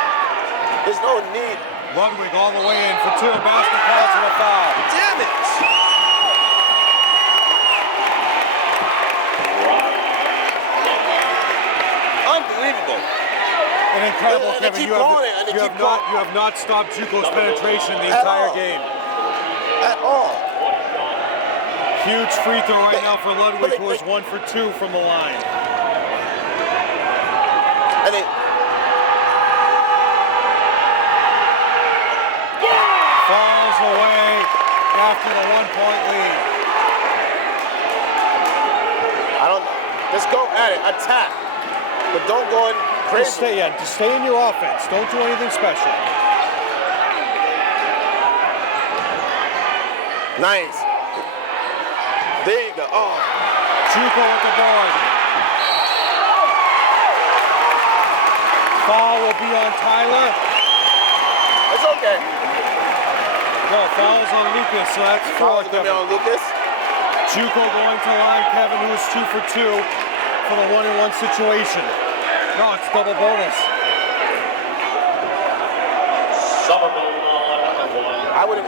there's no need. Ludwig all the way in for 2. Basket calls and a foul. Damn it. Unbelievable. An incredible, And they Kevin. keep going and they keep going. You have not stopped Juco's penetration the entire game. At all. Huge free throw right now for Ludwig, who is they- 1 for 2 from the line. And they, Falls away after the 1-point lead. I don't, just go at it, attack. But don't go in crazy. Just stay in your offense. Don't do anything special. Nice. There you go. Oh, Juco with the board. Foul will be on Tyler. it's okay. No, foul's on Lucas, so that's 4, Foul's gonna be Kevin. on Lucas. Juco going to line Kevin, who is 2 for 2 for the 1-and-1 situation. No, it's double bonus. Somerville on 1. I wouldn't.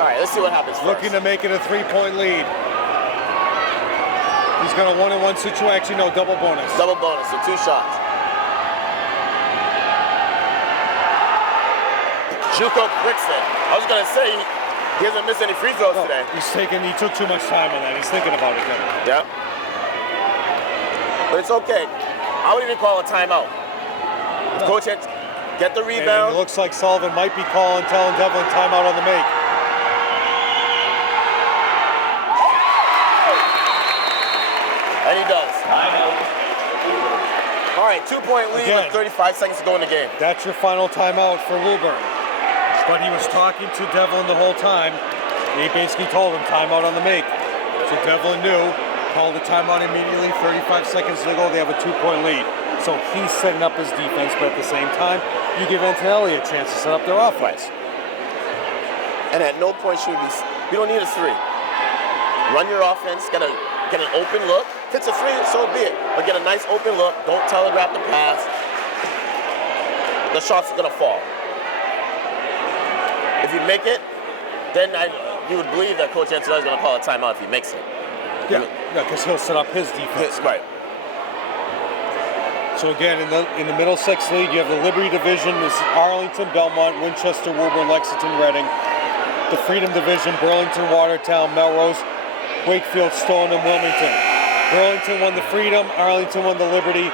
All right, let's see what happens first. Looking to make it a 3-point lead. He's got a 1-and-1 situation. Actually, no, double bonus. Double bonus, so 2 shots. Juco bricks it. I was gonna say he hasn't missed any free throws today. He took too much time on that. He's thinking about it, Kevin. Yep. But it's okay. I wouldn't even call a timeout. Coach, get the And rebound. it looks like Sullivan might be telling Devlin timeout on the make. And he does. All right, 2-point lead Again. with 35 seconds to go in the game. That's your final timeout for Woburn. But he was talking to Devlin the whole time. He basically told him timeout on the make. So Devlin knew, called the timeout immediately. 35 seconds to go, they have a 2-point lead. So he's setting up his defense, but at the same time, you give Antonelli a chance to set up their offense. And at no point should we be, you don't need a 3. Run your offense, get an open look. If it's a 3, so be it. But get a nice open look. Don't telegraph the pass. The shots are gonna fall. If you make it, then you would believe that Coach Antonelli is gonna call a timeout if he makes it. Yeah, because he'll set up his defense. Right. So again, in the Middlesex League, you have the Liberty Division. This is Arlington, Belmont, Winchester, Woburn, Lexington, Reading. The Freedom Division, Burlington, Watertown, Melrose, Wakefield, Stone, and Wilmington. Burlington won the Freedom, Arlington won the Liberty.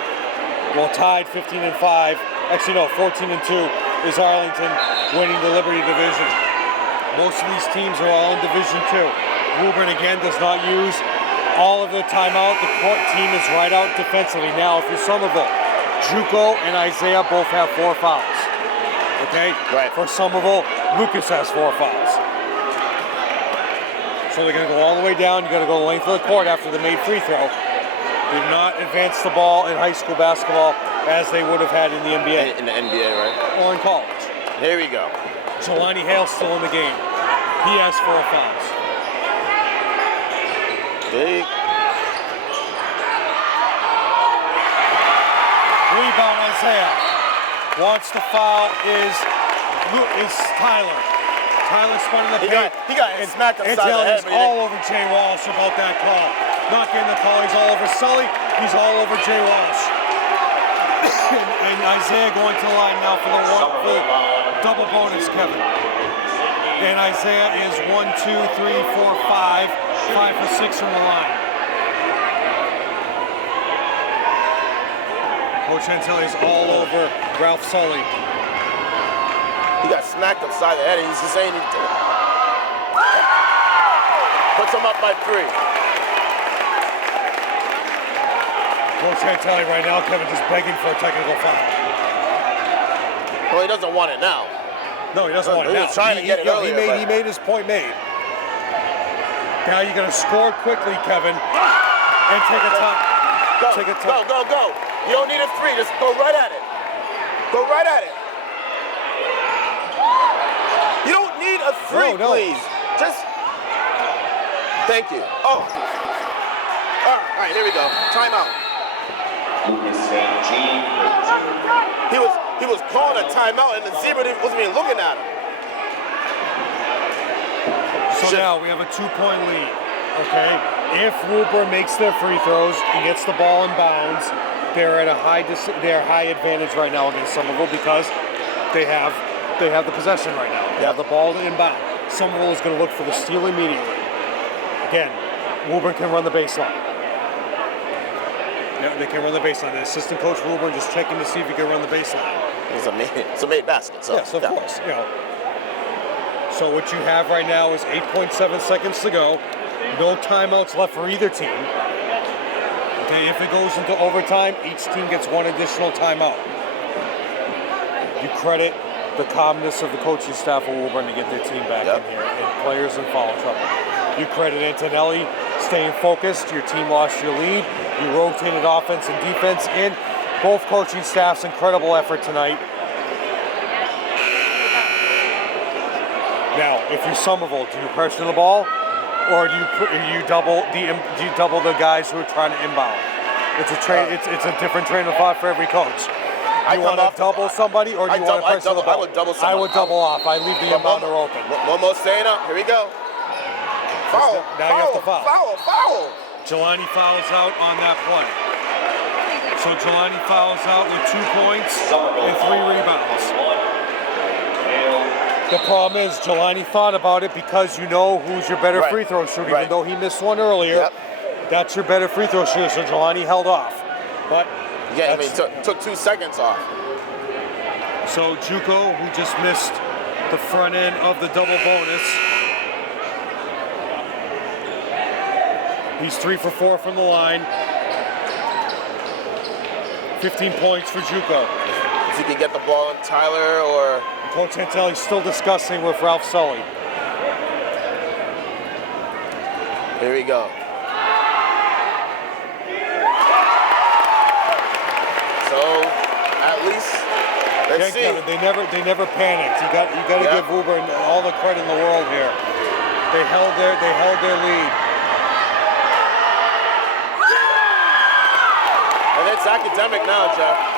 Well, tied 15-5. Actually, no, 14-2 is Arlington winning the Liberty Division. Most of these teams are all in Division 2. Woburn, again, does not use all of the timeout. The court team is right out defensively. Now, if you're Somerville, Juco and Isaiah both have 4 fouls. Okay? Right. For Somerville, Lucas has 4 fouls. So they're going to go all the way down. You got to go the length of the court after the made free throw. Did not advance the ball in high school basketball as they would have had in the NBA. In the NBA, right? Or in college. Here we go. Jelani Hale's still in the game. He has 4 fouls. Big. Rebound Isaiah. Wants to foul is Tyler. Tyler spun in the paint. He got smacked upside the head. He's all over Jay Walsh about that call. Not getting the call. He's all over Sully. He's all over Jay Walsh. And Isaiah going to the line now for the double bonus, Kevin. And Isaiah is 1, 2, 3, 4, 5. 5 for 6 from the line. Coach Antilli's all over Ralph Sully. He got smacked upside the head. He's just saying he puts him up by 3. Coach Antilli right now, Kevin, just begging for a technical foul. Well, he doesn't want it now. No, he doesn't want it He now. was trying to get it earlier, he made his point made. Now you're going to score quickly, Kevin, and take a time. Go. You don't need a 3. Just go right at it. Go right at it. You don't need a 3, No. please. Just. Thank you. Oh. All right, here we go. Timeout. He was calling a timeout, and the zebra wasn't even looking at him. So now we have a 2-point lead. Okay, if Woburn makes their free throws and gets the ball in bounds, they're at a high advantage right now against Somerville because they have the possession right now. They have the ball inbound. Somerville is going to look for the steal immediately. Again, Woburn can run the baseline. Yeah, they can run the baseline. The assistant coach Woburn just checking to see if he can run the baseline. It's a made basket. So yes, of course. You know. So what you have right now is 8.7 seconds to go. No timeouts left for either team. Okay, if it goes into overtime, each team gets 1 additional timeout. You credit the calmness of the coaching staff of Woburn to get their team back in here and players in foul trouble. You credit Antonelli staying focused. Your team lost your lead. You rotated offense and defense in. Both coaching staffs, incredible effort tonight. Now, if you're Somerville, do you pressure the ball, or do you double the guys who are trying to inbound? It's a different train of thought for every coach. You want to double somebody, or do you want to pressure the ball? I would double somebody. I would double off. I leave the inbounder open. Momo staying up. Here we go. Foul. Now you have to foul. Foul. Jelani fouls out on that play. So Jelani fouls out with 2 points and 3 rebounds. The problem is Jelani thought about it because you know who's your better free throw shooter. Even though he missed one earlier, that's your better free throw shooter. So Jelani held off. But yeah, he took 2 seconds off. So Juco, who just missed the front end of the double bonus, he's 3 for 4 from the line. 15 points for Juco. If you can get the ball on Tyler or... Coach Antelli's still discussing with Ralph Sully. Here we go. So, at least, let's see. Kevin, they never panicked. You got to give Woburn all the credit in the world here. They held their lead. And it's academic now, Jeff.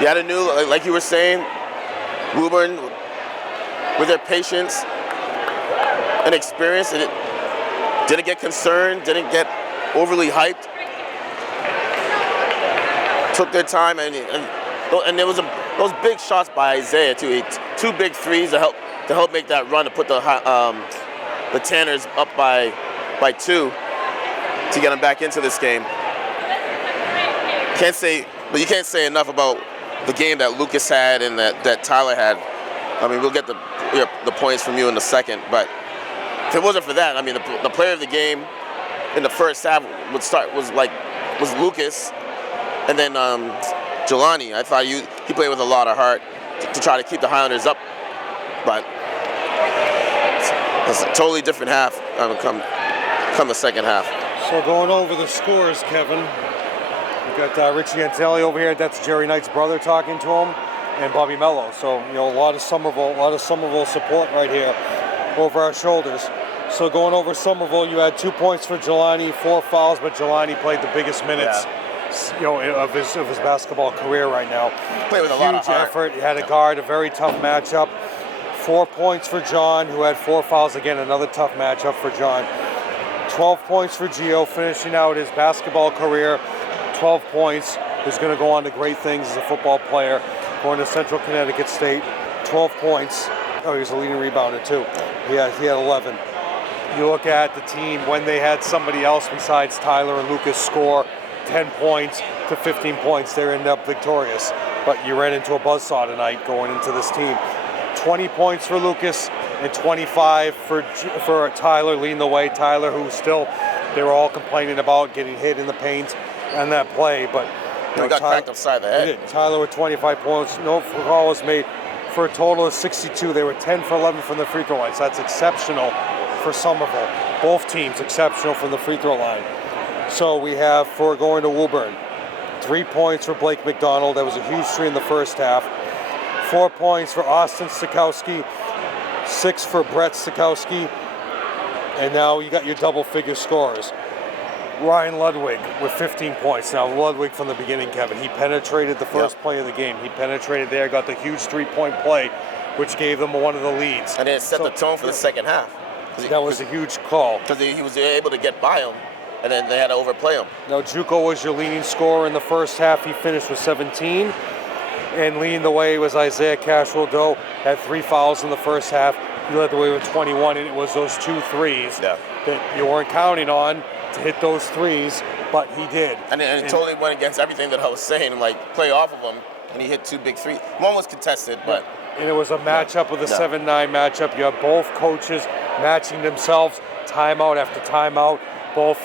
You had a new, like you were saying, Woburn, with their patience and experience, it didn't get concerned, didn't get overly hyped. Took their time, and there was those big shots by Isaiah too. 2 big threes to help make that run to put the Tanners up by 2 to get them back into this game. You can't say enough about the game that Lucas had and that Tyler had. I mean, we'll get the points from you in a second, but if it wasn't for that, I mean, the player of the game in the first half was Lucas, and then Jelani. I thought he played with a lot of heart to try to keep the Highlanders up, but it's a totally different half come the second half. So going over the scores, Kevin. We've got Richie Antelli over here. That's Jerry Knight's brother talking to him. and Bobby Mello. So, a lot of Somerville support right here over our shoulders. So going over Somerville, you had 2 points for Jelani, 4 fouls, but Jelani played the biggest minutes, of his basketball career right now. Played with a lot of Huge heart. effort. He had to guard a very tough matchup. 4 points for John, who had 4 fouls. Again, another tough matchup for John. 12 points for Gio, finishing out his basketball career. 12 points. He's going to go on to great things as a football player. Going to Central Connecticut State. 12 points. Oh, he was a leading rebounder too. He had 11. You look at the team when they had somebody else besides Tyler and Lucas score 10 points to 15 points, they ended up victorious. But you ran into a buzzsaw tonight going into this team. 20 points for Lucas and 25 for Tyler leading the way. Tyler, who still, they were all complaining about getting hit in the paint on that play, but He got cracked upside the head. Tyler with 25 points, no call was made for a total of 62. They were 10 for 11 from the free throw line, so that's exceptional for Somerville. Both teams exceptional from the free throw line. So we have, for going to Woburn, 3 points for Blake McDonald. That was a huge three in the first half. 4 points for Austin Stokowski, 6 for Brett Stokowski, and now you got your double-figure scorers. Ryan Ludwig with 15 points. Now Ludwig from the beginning, Kevin, he penetrated the first play of the game. He penetrated there, got the huge three-point play, which gave them one of the leads. And it set the tone for the second half. That was a huge call. Because he was able to get by him, and then they had to overplay him. Now Juco was your leading scorer in the first half. He finished with 17. And leading the way was Isaiah Cashwell-Doe, had 3 fouls in the first half. He led the way with 21, and it was those 2 threes that you weren't counting on to hit those threes, but he did. And it totally went against everything that I was saying, like play off of him, and he hit 2 big threes. One was contested, but... And it was a matchup with a 7-9 matchup. You have both coaches matching themselves, timeout after timeout, both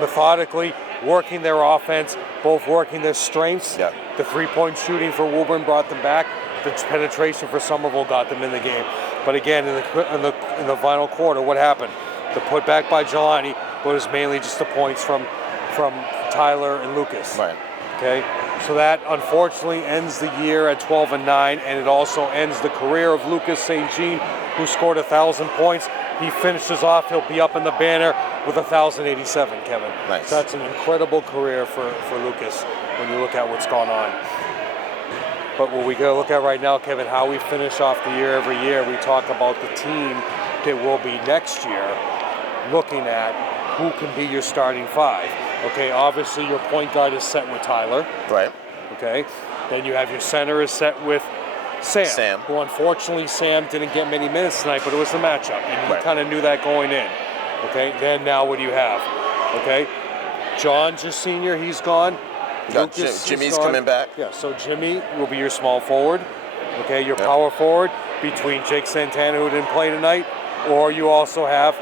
methodically working their offense, both working their strengths. Yeah. The 3-point shooting for Woburn brought them back. The penetration for Somerville got them in the game. But again, in the final quarter, what happened? The putback by Jelani was mainly just the points from Tyler and Lucas. Right. Okay, so that unfortunately ends the year at 12-9, and it also ends the career of Lucas St. Jean, who scored 1,000 points. He finishes off, he'll be up in the banner with 1,087, Kevin. Nice. So that's an incredible career for Lucas when you look at what's gone on. But what we gotta look at right now, Kevin, how we finish off the year every year, we talk about the team that will be next year, looking at who can be your starting 5. Okay, obviously your point guard is set with Tyler. Right. Okay, then you have your center is set with Sam. Who unfortunately Sam didn't get many minutes tonight, but it was the matchup, and you kind of knew that going in. Okay, then now what do you have? Okay, John's your senior, he's gone. Jimmy's coming back. Yeah, so Jimmy will be your small forward. Okay, your power forward between Jake Santana, who didn't play tonight, or you also have,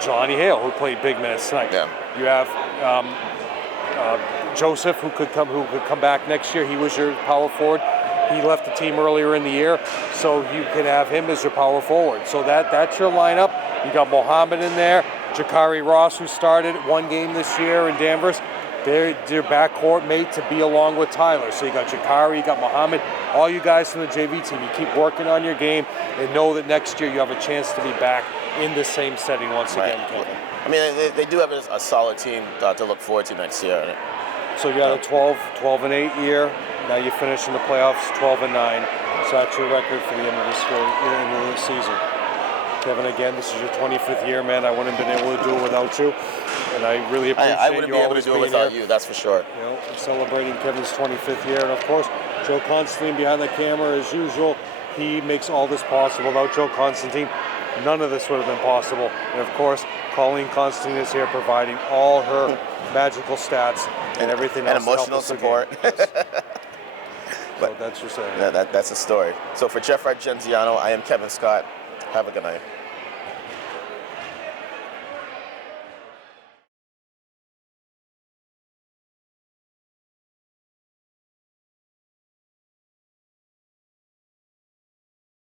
Johnny Hale, who played big minutes tonight. Yeah. You have Joseph, who could come back next year. He was your power forward. He left the team earlier in the year, so you can have him as your power forward. So that's your lineup. You got Mohammed in there, Jakari Ross, who started 1 game this year in Danvers. They're backcourt mate to be along with Tyler. So you got Jakari, you got Mohammed, all you guys from the JV team. You keep working on your game and know that next year you have a chance to be back in the same setting once again, Kevin. I mean, they do have a solid team to look forward to next year. So you got a 12-8 year. Now you finish in the playoffs 12-9. So that's your record for the end of the season. Kevin, again, this is your 25th year, man. I wouldn't have been able to do it without you, and I really appreciate I wouldn't you be able to do it without you. That's for sure. Celebrating Kevin's 25th year, and of course, Joe Constantine behind the camera as usual. He makes all this possible. Without Joe Constantine, none of this would have been possible. And of course, Colleen Constantine is here providing all her magical stats and everything else. And emotional support. So that's your saying. That's a story. So for Jeff Argenziano, I am Kevin Scott. Have a good night.